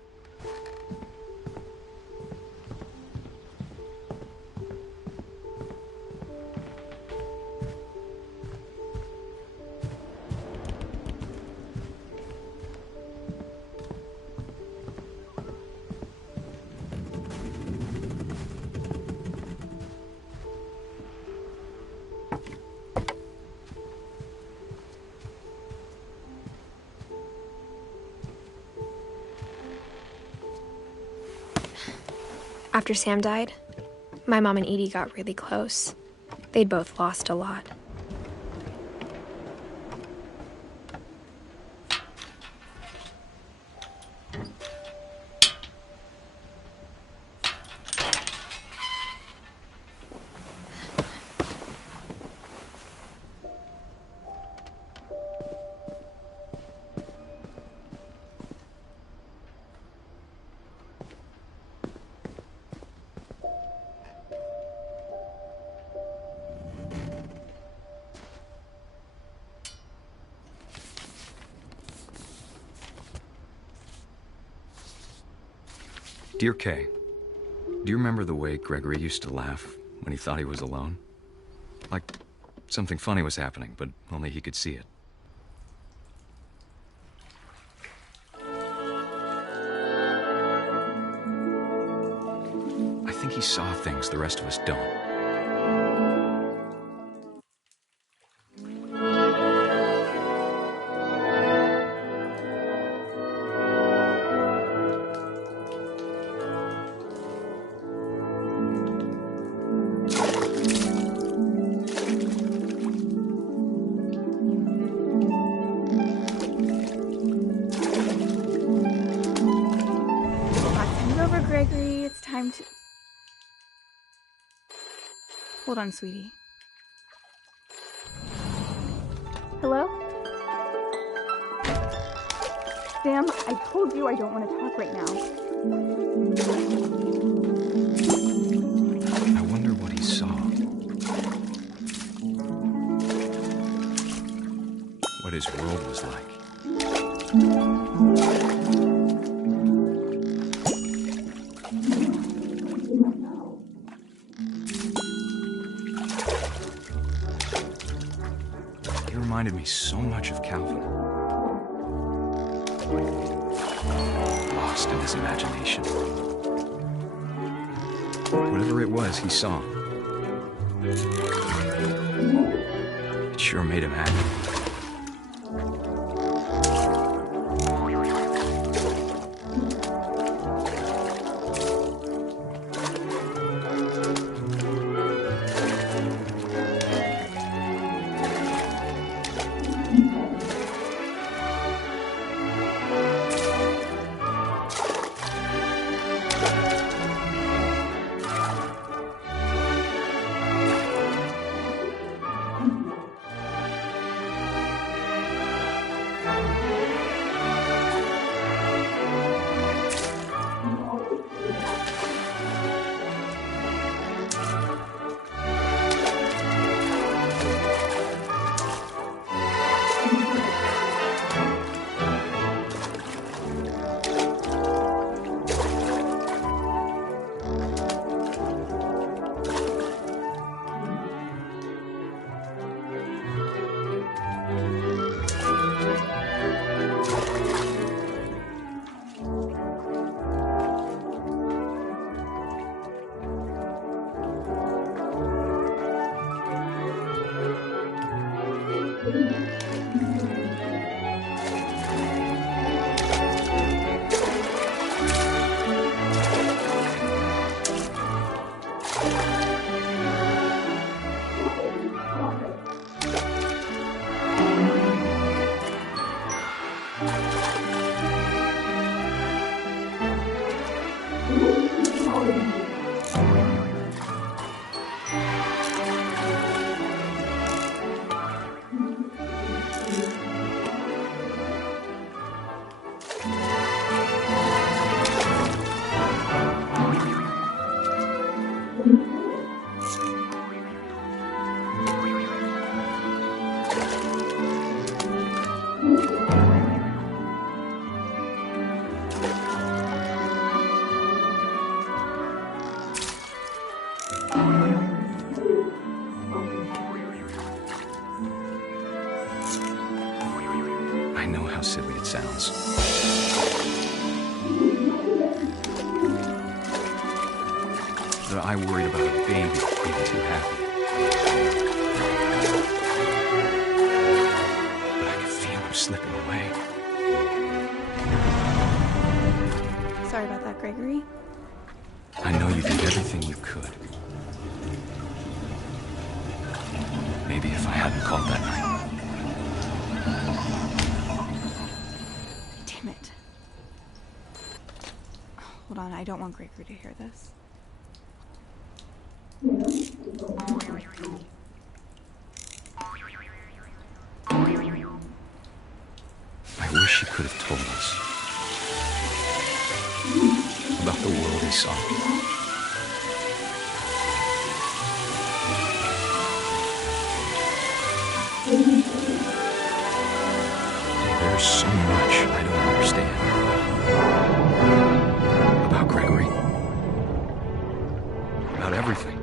After Sam died, my mom and Edie got really close. They'd both lost a lot. Dear Kay, do you remember the way Gregory used to laugh when he thought he was alone? Like something funny was happening, but only he could see it. I think he saw things the rest of us don't. Gregory, it's time to... Hold on, sweetie. Hello? Sam, I told you I don't want to talk right now. I wonder what he saw. What his world was like. Reminded me so much of Calvin. Lost in his imagination. Whatever it was he saw, it sure made him happy. I know how silly it sounds. That I worried about a baby being too happy. But I could feel him slipping away. Sorry about that, Gregory. I know you did everything you could. Maybe if I hadn't called that night. Damn it. Hold on, I don't want Gregory to hear this. I wish he could have told us about the world he saw. There's so much I don't understand about Gregory, about everything.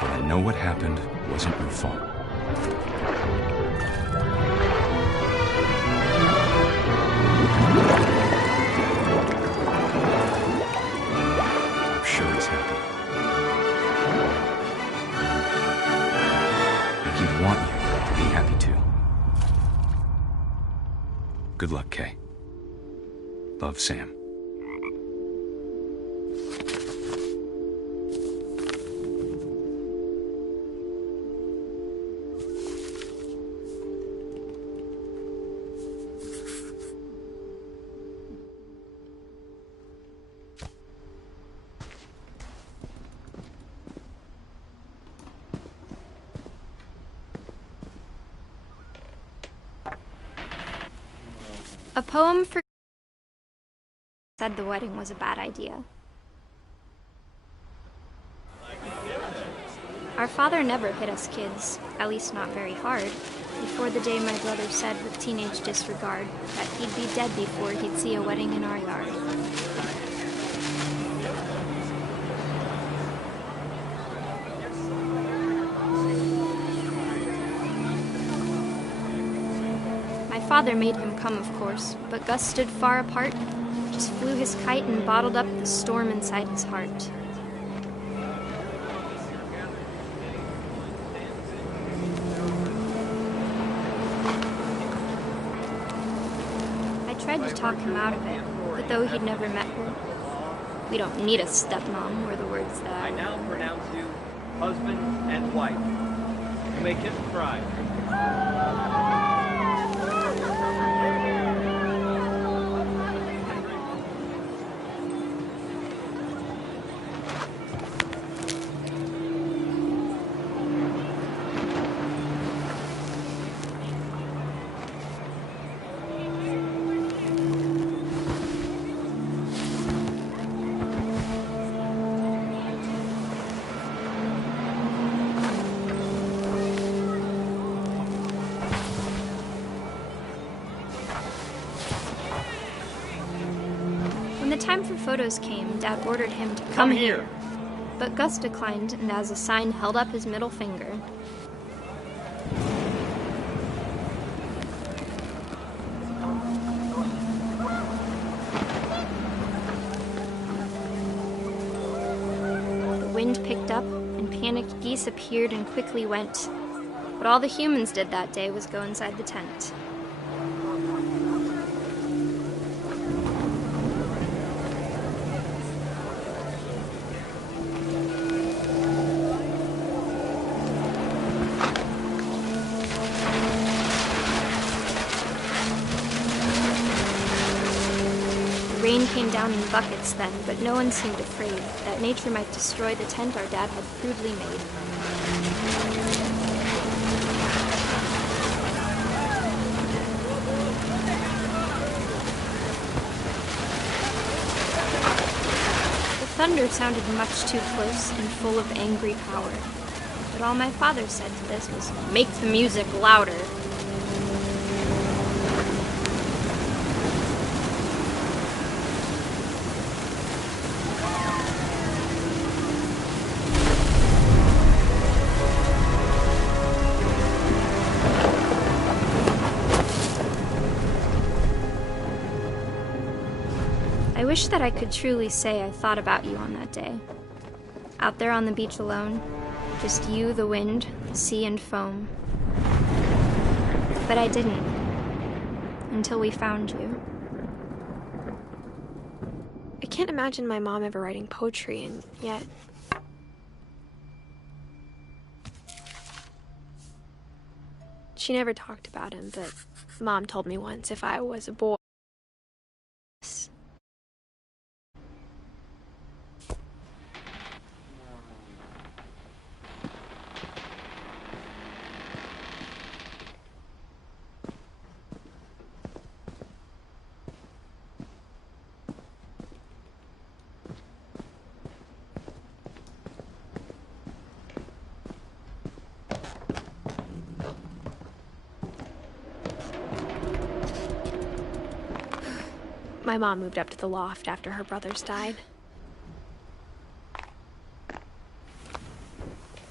But I know what happened wasn't your fault. I'm sure he's happy. And he'd want you to be happy too. Good luck, Kay. Love, Sam. A poem for said the wedding was a bad idea. Our father never hit us kids, at least not very hard, before the day my brother said with teenage disregard that he'd be dead before he'd see a wedding in our yard. My father made him come, of course, but Gus stood far apart, just flew his kite and bottled up the storm inside his heart. I tried to talk him out of it, but though he'd never met her, "We don't need a stepmom," were the words that I now pronounce you husband and wife. You may kiss the bride. When the time for photos came, Dad ordered him to come here. But Gus declined, and as a sign held up his middle finger. The wind picked up, and panicked geese appeared and quickly went. But all the humans did that day was go inside the tent. Rain came down in buckets then, but no one seemed afraid that nature might destroy the tent our dad had crudely made. The thunder sounded much too close and full of angry power. But all my father said to this was, "Make the music louder." I wish that I could truly say I thought about you on that day. Out there on the beach alone, just you, the wind, the sea, and foam. But I didn't, until we found you. I can't imagine my mom ever writing poetry, and yet... She never talked about him, but Mom told me once if I was a boy... My mom moved up to the loft after her brothers died.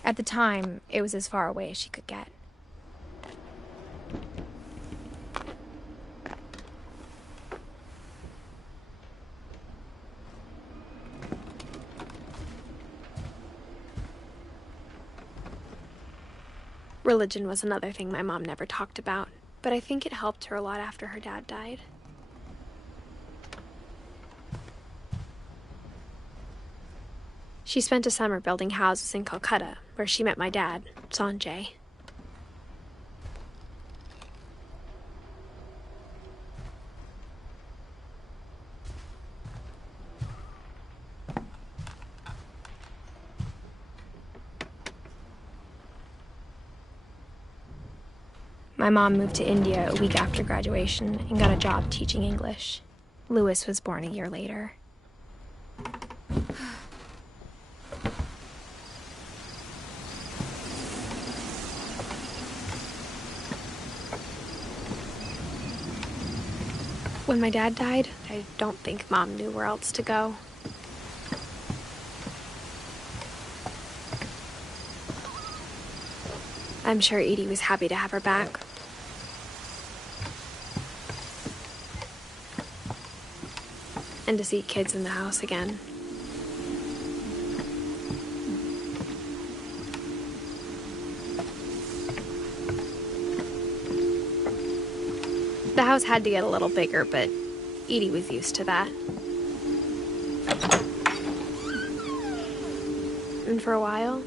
At the time, it was as far away as she could get. Religion was another thing my mom never talked about, but I think it helped her a lot after her dad died. She spent a summer building houses in Calcutta, where she met my dad, Sanjay. My mom moved to India a week after graduation and got a job teaching English. Louis was born a year later. When my dad died, I don't think Mom knew where else to go. I'm sure Edie was happy to have her back. And to see kids in the house again. The house had to get a little bigger, but Edie was used to that. And for a while,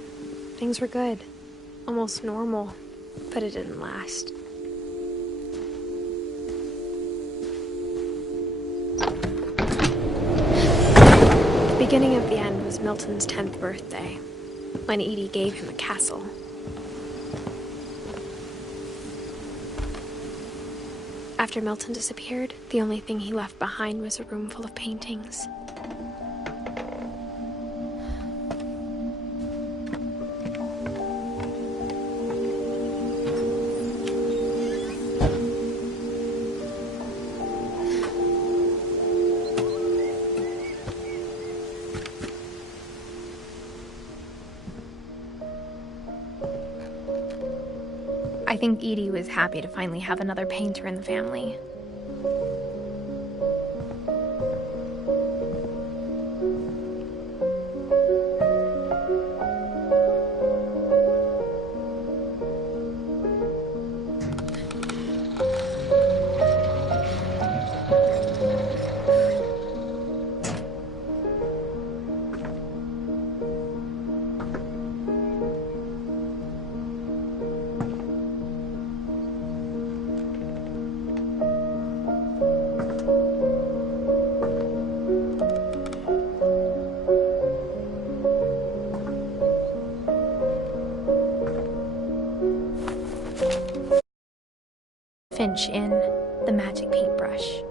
things were good. Almost normal, but it didn't last. The beginning of the end was Milton's 10th birthday, when Edie gave him a castle. After Milton disappeared, the only thing he left behind was a room full of paintings. I think Edie was happy to finally have another painter in the family. Finch in The Magic Paintbrush.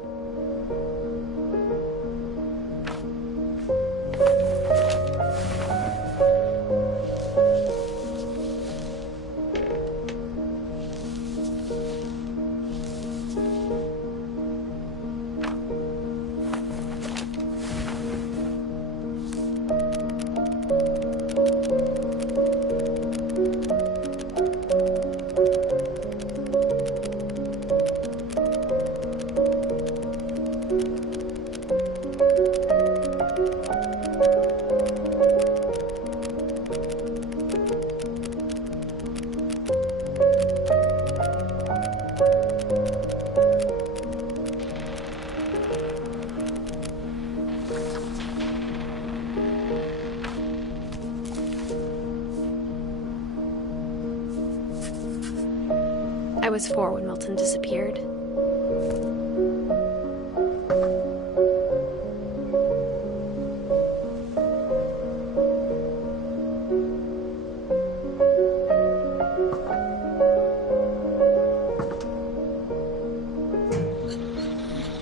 I was 4 when Milton disappeared.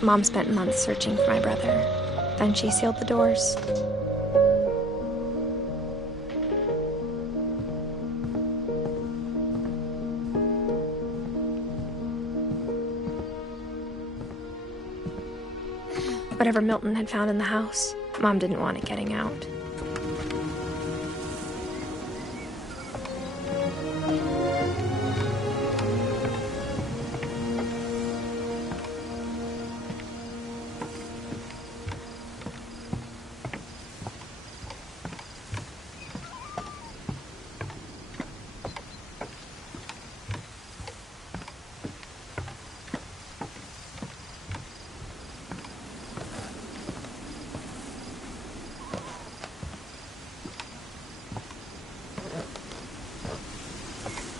Mom spent months searching for my brother. Then she sealed the doors. Whatever Milton had found in the house, Mom didn't want it getting out.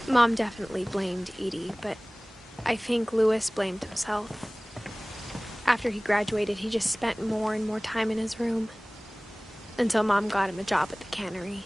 Mom definitely blamed Edie, but I think Louis blamed himself. After he graduated, he just spent more and more time in his room, until Mom got him a job at the cannery.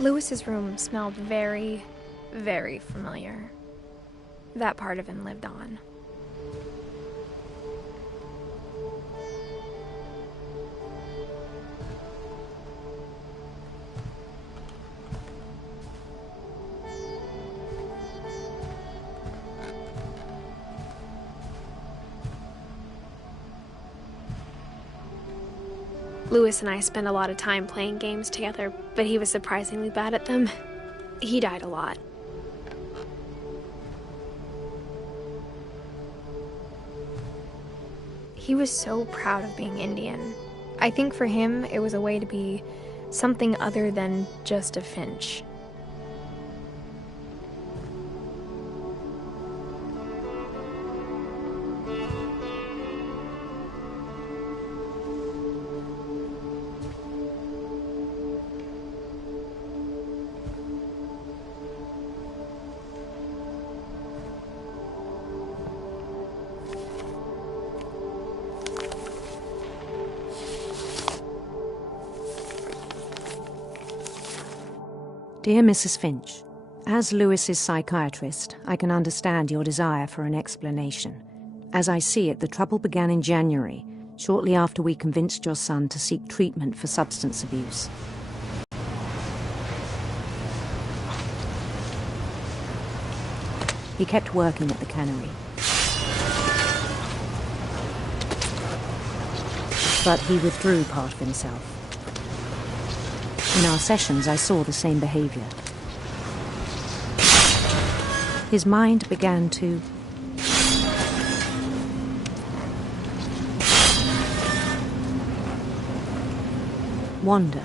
Louis's room smelled very, very familiar. That part of him lived on. Louis and I spent a lot of time playing games together, but he was surprisingly bad at them. He died a lot. He was so proud of being Indian. I think for him, it was a way to be something other than just a Finch. Dear Mrs. Finch, as Lewis's psychiatrist, I can understand your desire for an explanation. As I see it, the trouble began in January, shortly after we convinced your son to seek treatment for substance abuse. He kept working at the cannery. But he withdrew part of himself. In our sessions, I saw the same behavior. His mind began to wander.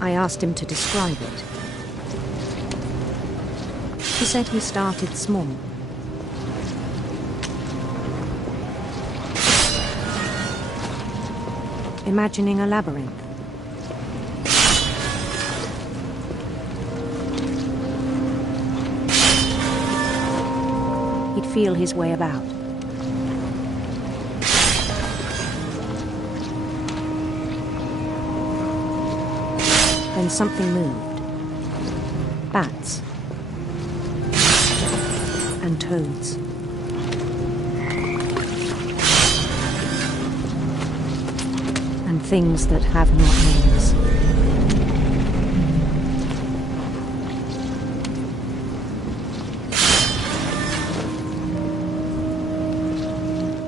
I asked him to describe it. He said he started small. Imagining a labyrinth. He'd feel his way about. Then something moved. Bats. And toads. And things that have not names.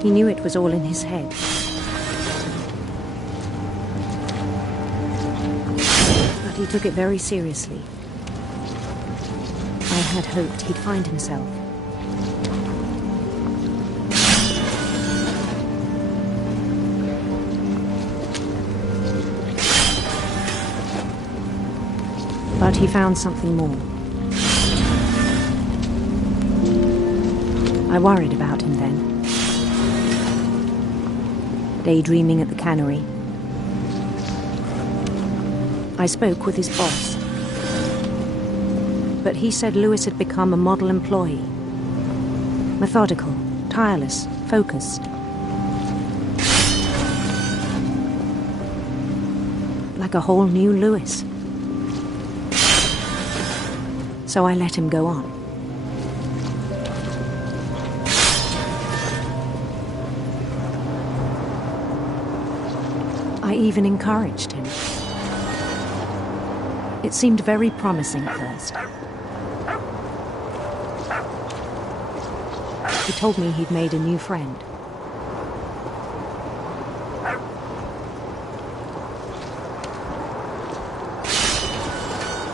He knew it was all in his head. But he took it very seriously. I had hoped he'd find himself. But he found something more. I worried about him then. Daydreaming at the cannery. I spoke with his boss. But he said Lewis had become a model employee. Methodical, tireless, focused. Like a whole new Lewis. So I let him go on. I even encouraged him. It seemed very promising at first. He told me he'd made a new friend.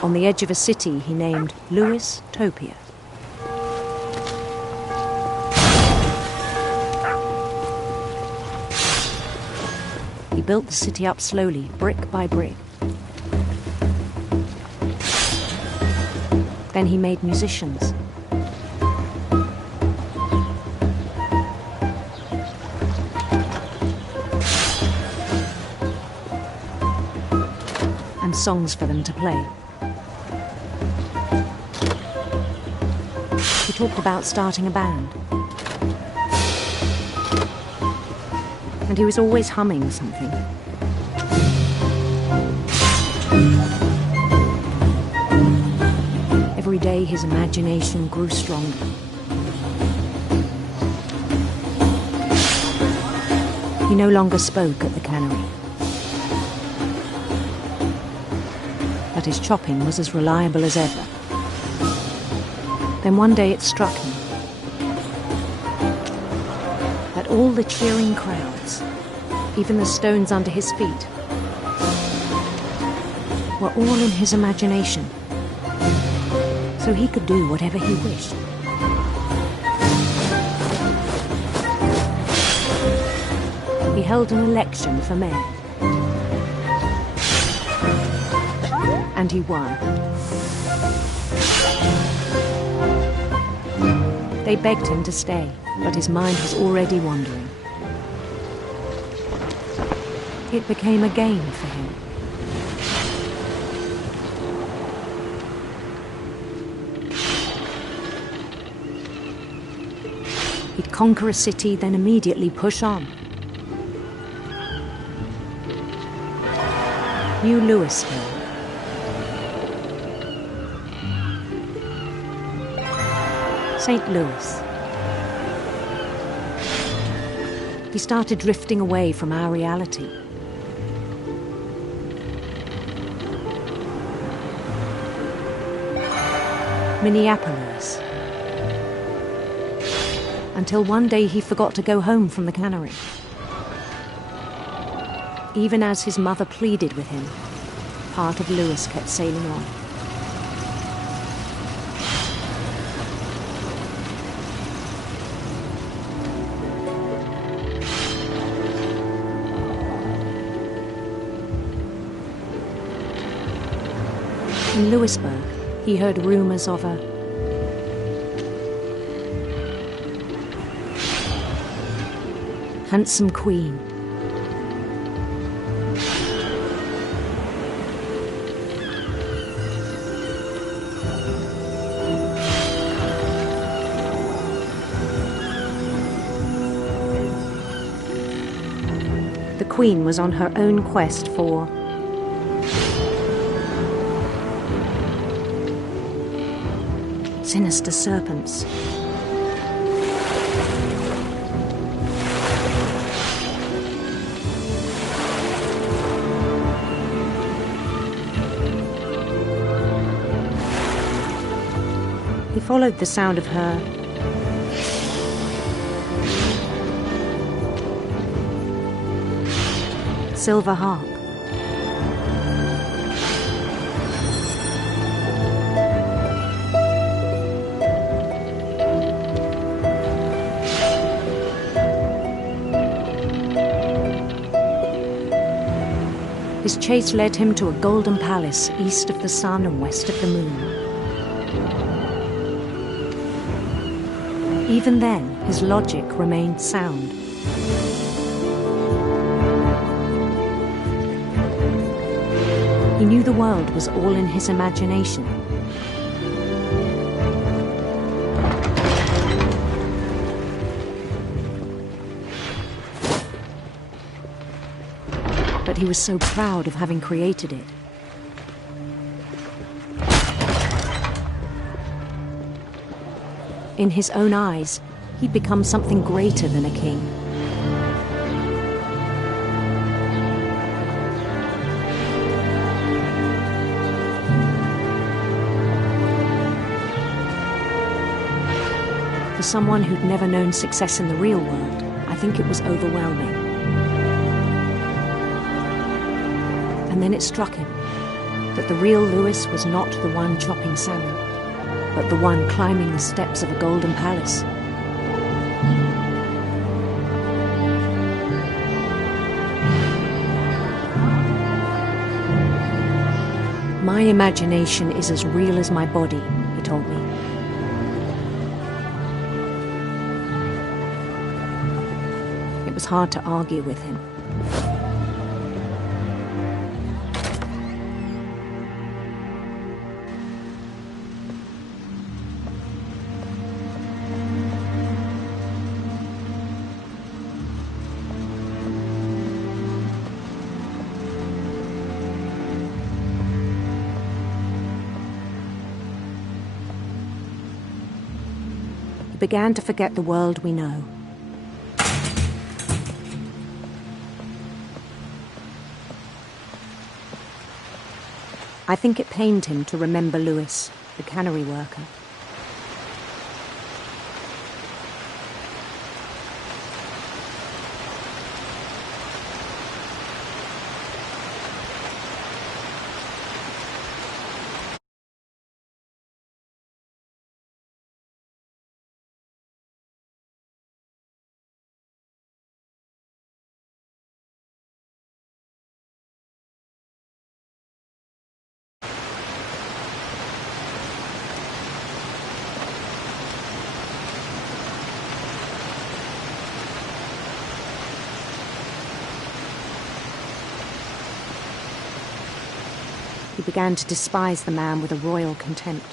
On the edge of a city he named Lewis Topia. He built the city up slowly, brick by brick. Then he made musicians. And songs for them to play. He talked about starting a band. And he was always humming something. Every day his imagination grew stronger. He no longer spoke at the cannery. But his chopping was as reliable as ever. Then one day it struck him that all the cheering crowds, even the stones under his feet, were all in his imagination. so he could do whatever he wished. He held an election for mayor. And he won. They begged him to stay, but his mind was already wandering. It became a game for him. He'd conquer a city, then immediately push on. New Louisville. St. Louis. He started drifting away from our reality. Minneapolis. Until one day he forgot to go home from the cannery. Even as his mother pleaded with him, part of Louis kept sailing on. In Louisburg, he heard rumors of a handsome queen. The queen was on her own quest for sinister serpents. He followed the sound of her silver harp. His chase led him to a golden palace east of the sun and west of the moon. Even then, his logic remained sound. He knew the world was all in his imagination. But he was so proud of having created it. In his own eyes, he'd become something greater than a king. For someone who'd never known success in the real world, I think it was overwhelming. And then it struck him that the real Louis was not the one chopping salmon, but the one climbing the steps of a golden palace. My imagination is as real as my body, he told me. It was hard to argue with him. He began to forget the world we know. I think it pained him to remember Louis, the cannery worker. began to despise the man with a royal contempt.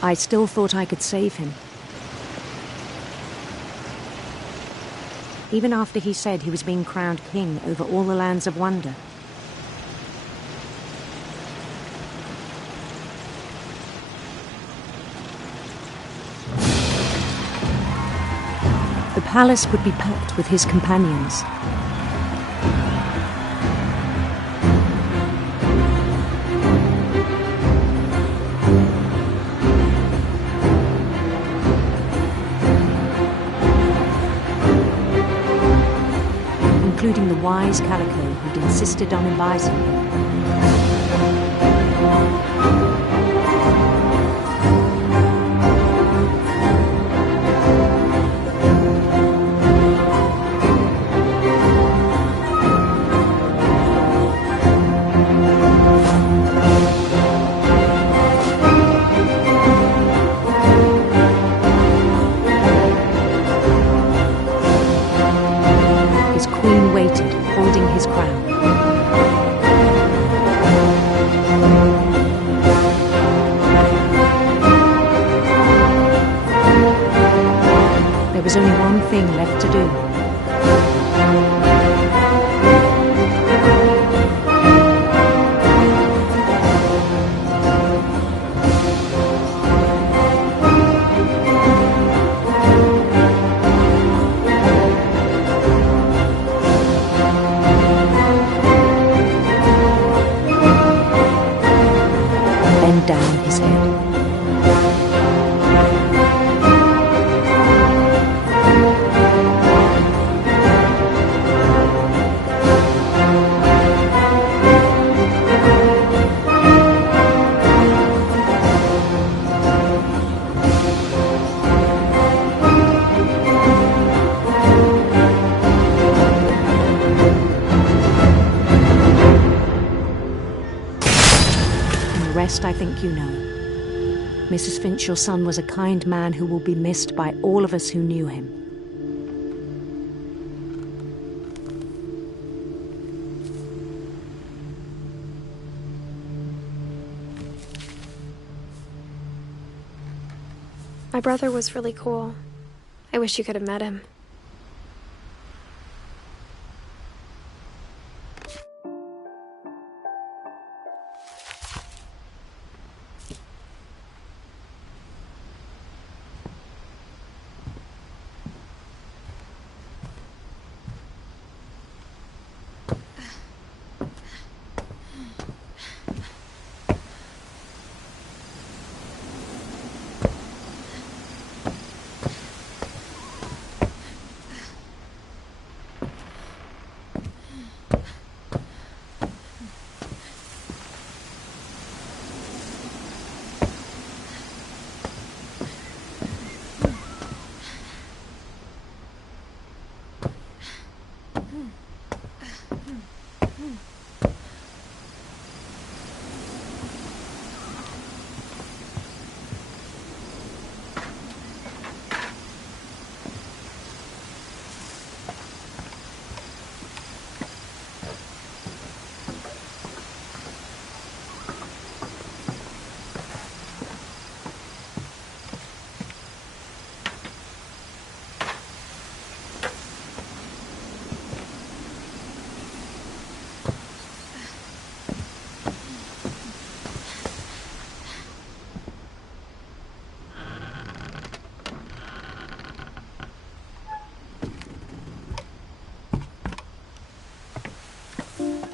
I still thought I could save him. Even after he said he was being crowned king over all the lands of wonder. The palace would be packed with his companions. Including the wise Calico who'd insisted on advising him. Waited, holding his crown. There was only one thing left to do. Down his head. I think you know. Mrs. Finch, your son was a kind man who will be missed by all of us who knew him. My brother was really cool. I wish you could have met him.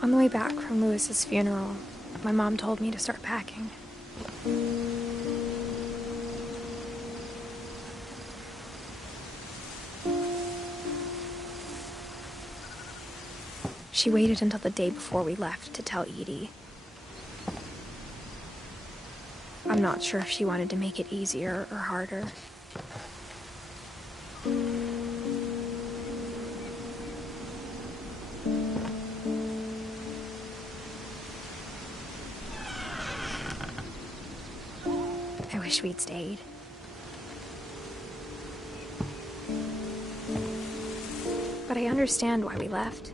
On the way back from Lewis's funeral, my mom told me to start packing. She waited until the day before we left to tell Edie. I'm not sure if she wanted to make it easier or harder. wish we'd stayed. But I understand why we left.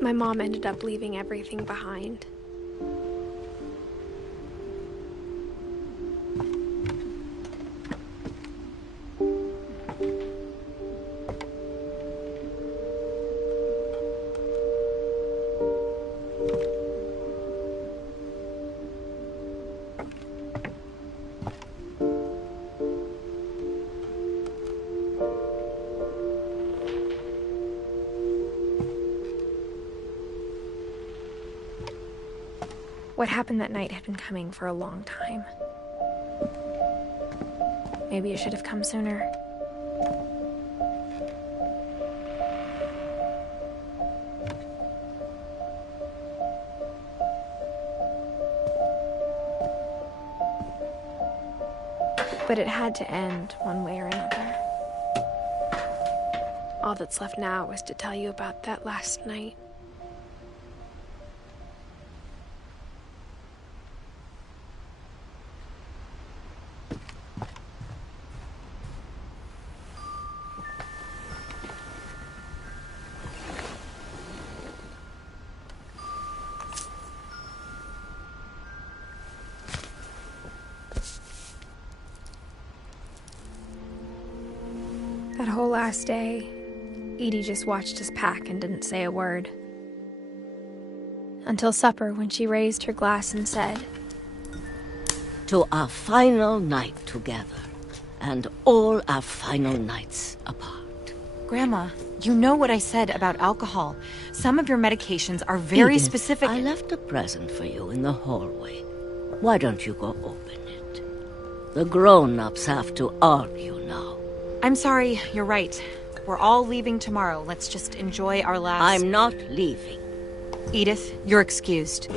My mom ended up leaving everything behind. What happened that night had been coming for a long time. Maybe it should have come sooner. But it had to end one way or another. All that's left now is to tell you about that last night. That whole last day, Edie just watched us pack and didn't say a word. Until supper, when she raised her glass and said, "To our final night together, and all our final nights apart." Grandma, you know what I said about alcohol. Some of your medications are very Edith, specific. I left a present for you in the hallway. Why don't you go open it? The grown-ups have to argue now. I'm sorry, you're right. We're all leaving tomorrow. Let's just enjoy our last... I'm not leaving. Edith, you're excused.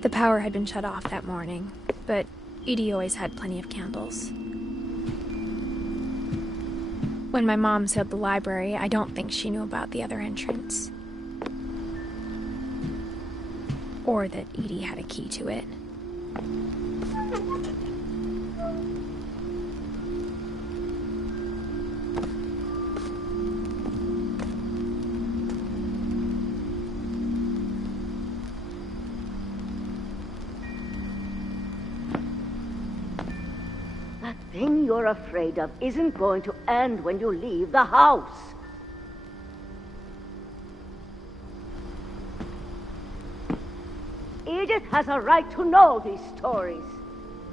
The power had been shut off that morning, but Edie always had plenty of candles. When my mom sealed the library, I don't think she knew about the other entrance. Or that Edie had a key to it. That thing you're afraid of isn't going to end when you leave the house. Edith has a right to know these stories.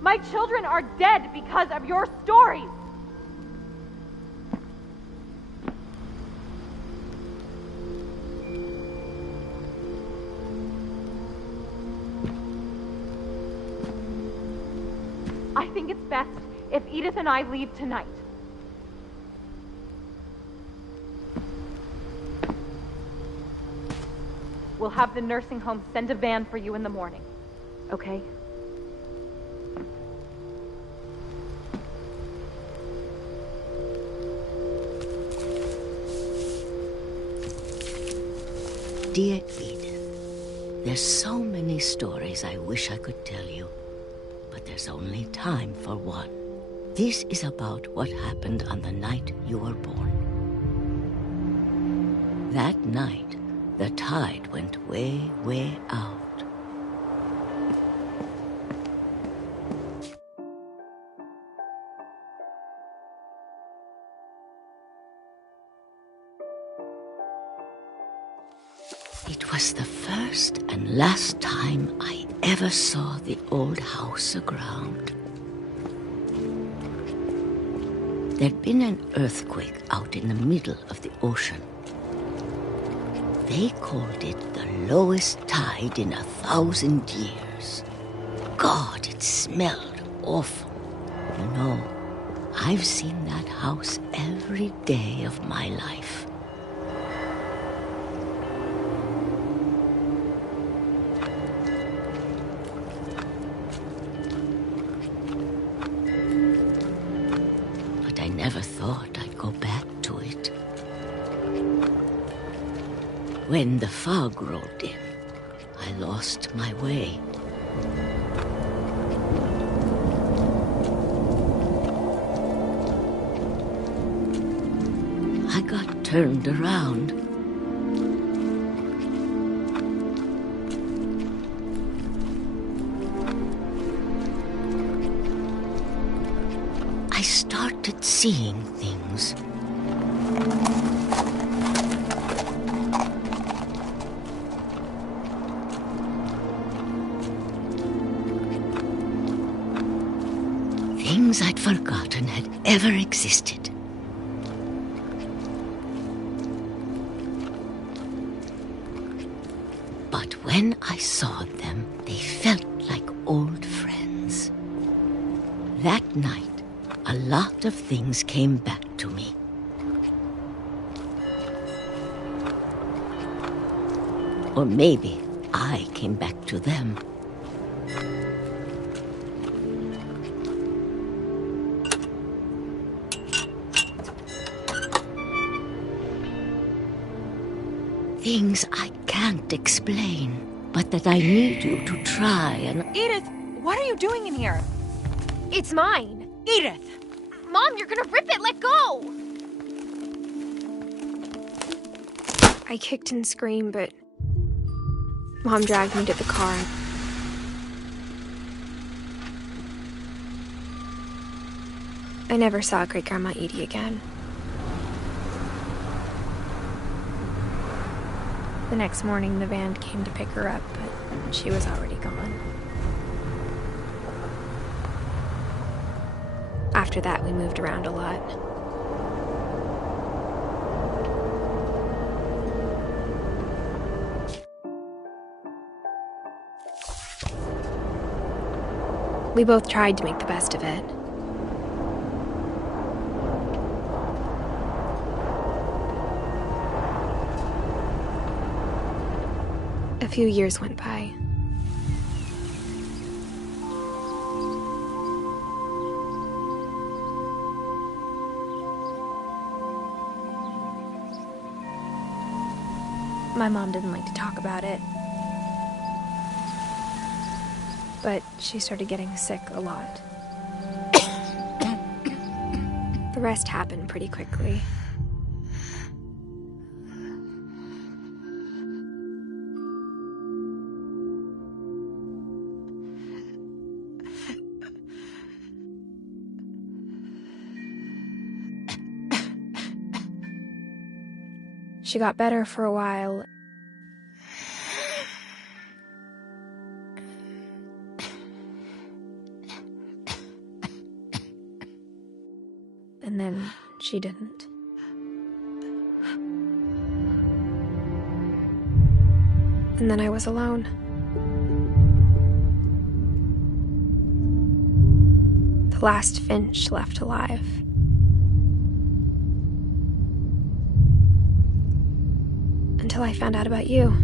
My children are dead because of your stories. I think it's best if Edith and I leave tonight. We'll have the nursing home send a van for you in the morning, okay? Dear Edith, there's so many stories I wish I could tell you, but there's only time for one. This is about what happened on the night you were born. That night, the tide went way, way out. It was the first and last time I ever saw the old house aground. There'd been an earthquake out in the middle of the ocean. They called it the lowest tide in 1,000 years. God, it smelled awful. You know, I've seen that house every day of my life. But I never thought I'd go back to it. When the fog rolled in, I lost my way. I got turned around. I started seeing things. Things I'd forgotten had ever existed. But when I saw them, they felt like old friends. That night, a lot of things came back to me. Or maybe I came back to them. Things I can't explain, but that I need you to try and... Edith, what are you doing in here? It's mine. Edith! Mom, you're gonna rip it! Let go! I kicked and screamed, but Mom dragged me to the car. I never saw Great-Grandma Edie again. The next morning, the van came to pick her up, but she was already gone. After that, we moved around a lot. We both tried to make the best of it. A few years went by. My mom didn't like to talk about it. But she started getting sick a lot. The rest happened pretty quickly. She got better for a while. And then she didn't. And then I was alone. The last Finch left alive. Until I found out about you.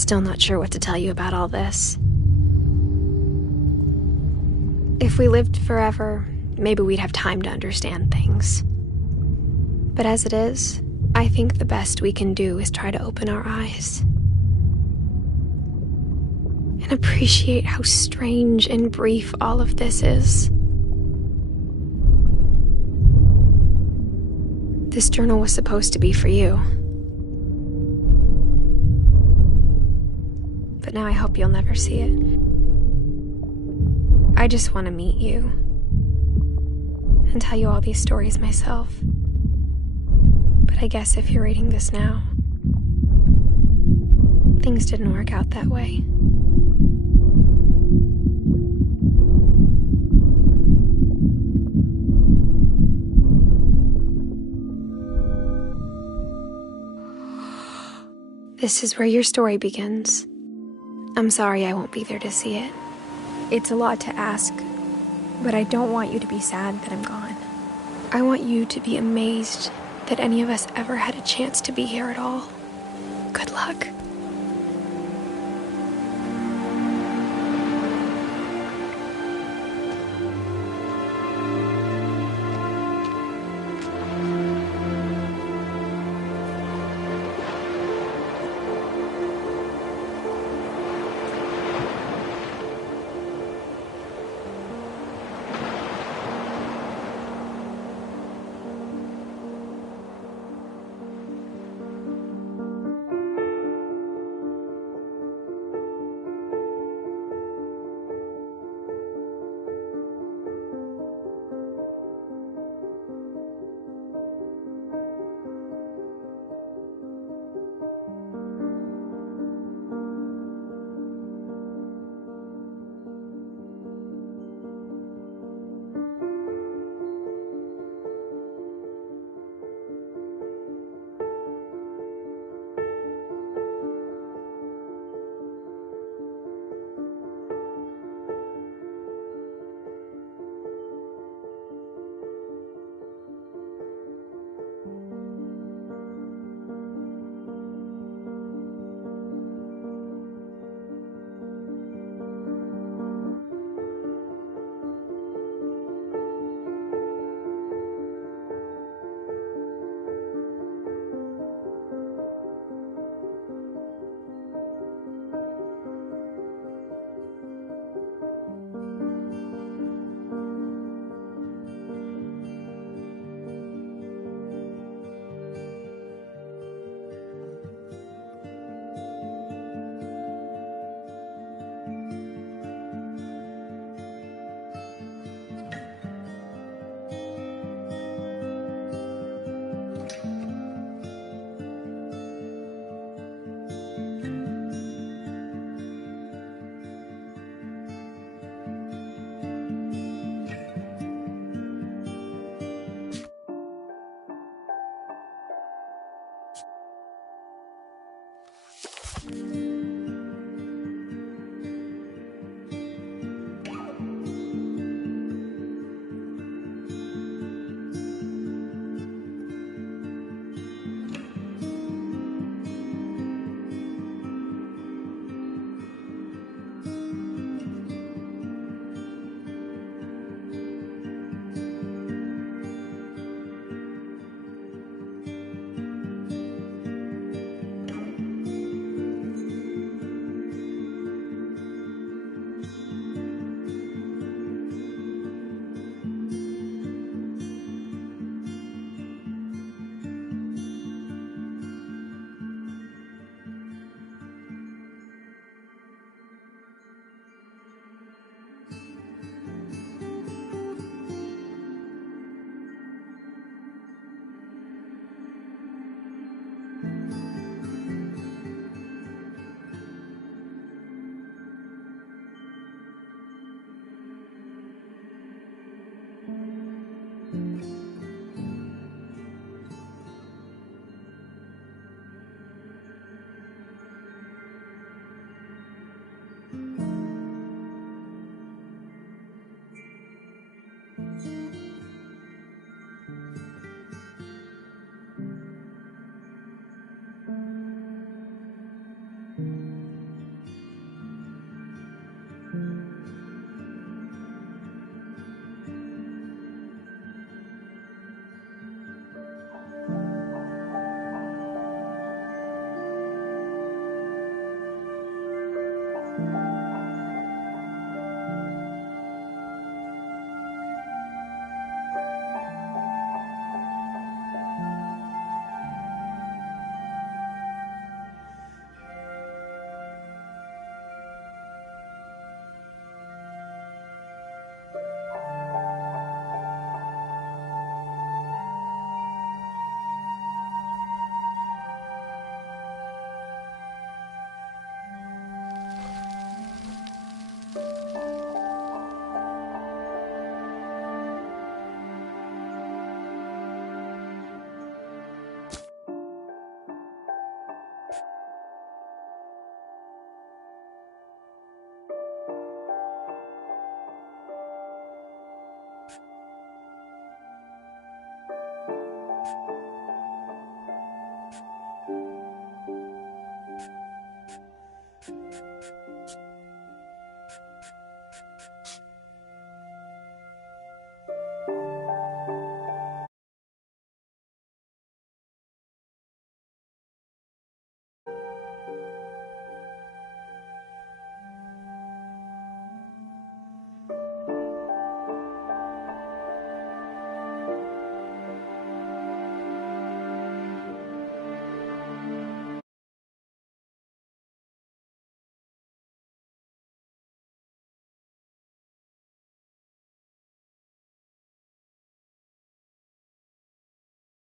still not sure what to tell you about all this. If we lived forever, maybe we'd have time to understand things. But as it is, I think the best we can do is try to open our eyes. And appreciate how strange and brief all of this is. This journal was supposed to be for you. But now I hope you'll never see it. I just want to meet you and tell you all these stories myself. But I guess if you're reading this now, things didn't work out that way. This is where your story begins. I'm sorry I won't be there to see it. It's a lot to ask, but I don't want you to be sad that I'm gone. I want you to be amazed that any of us ever had a chance to be here at all. Good luck.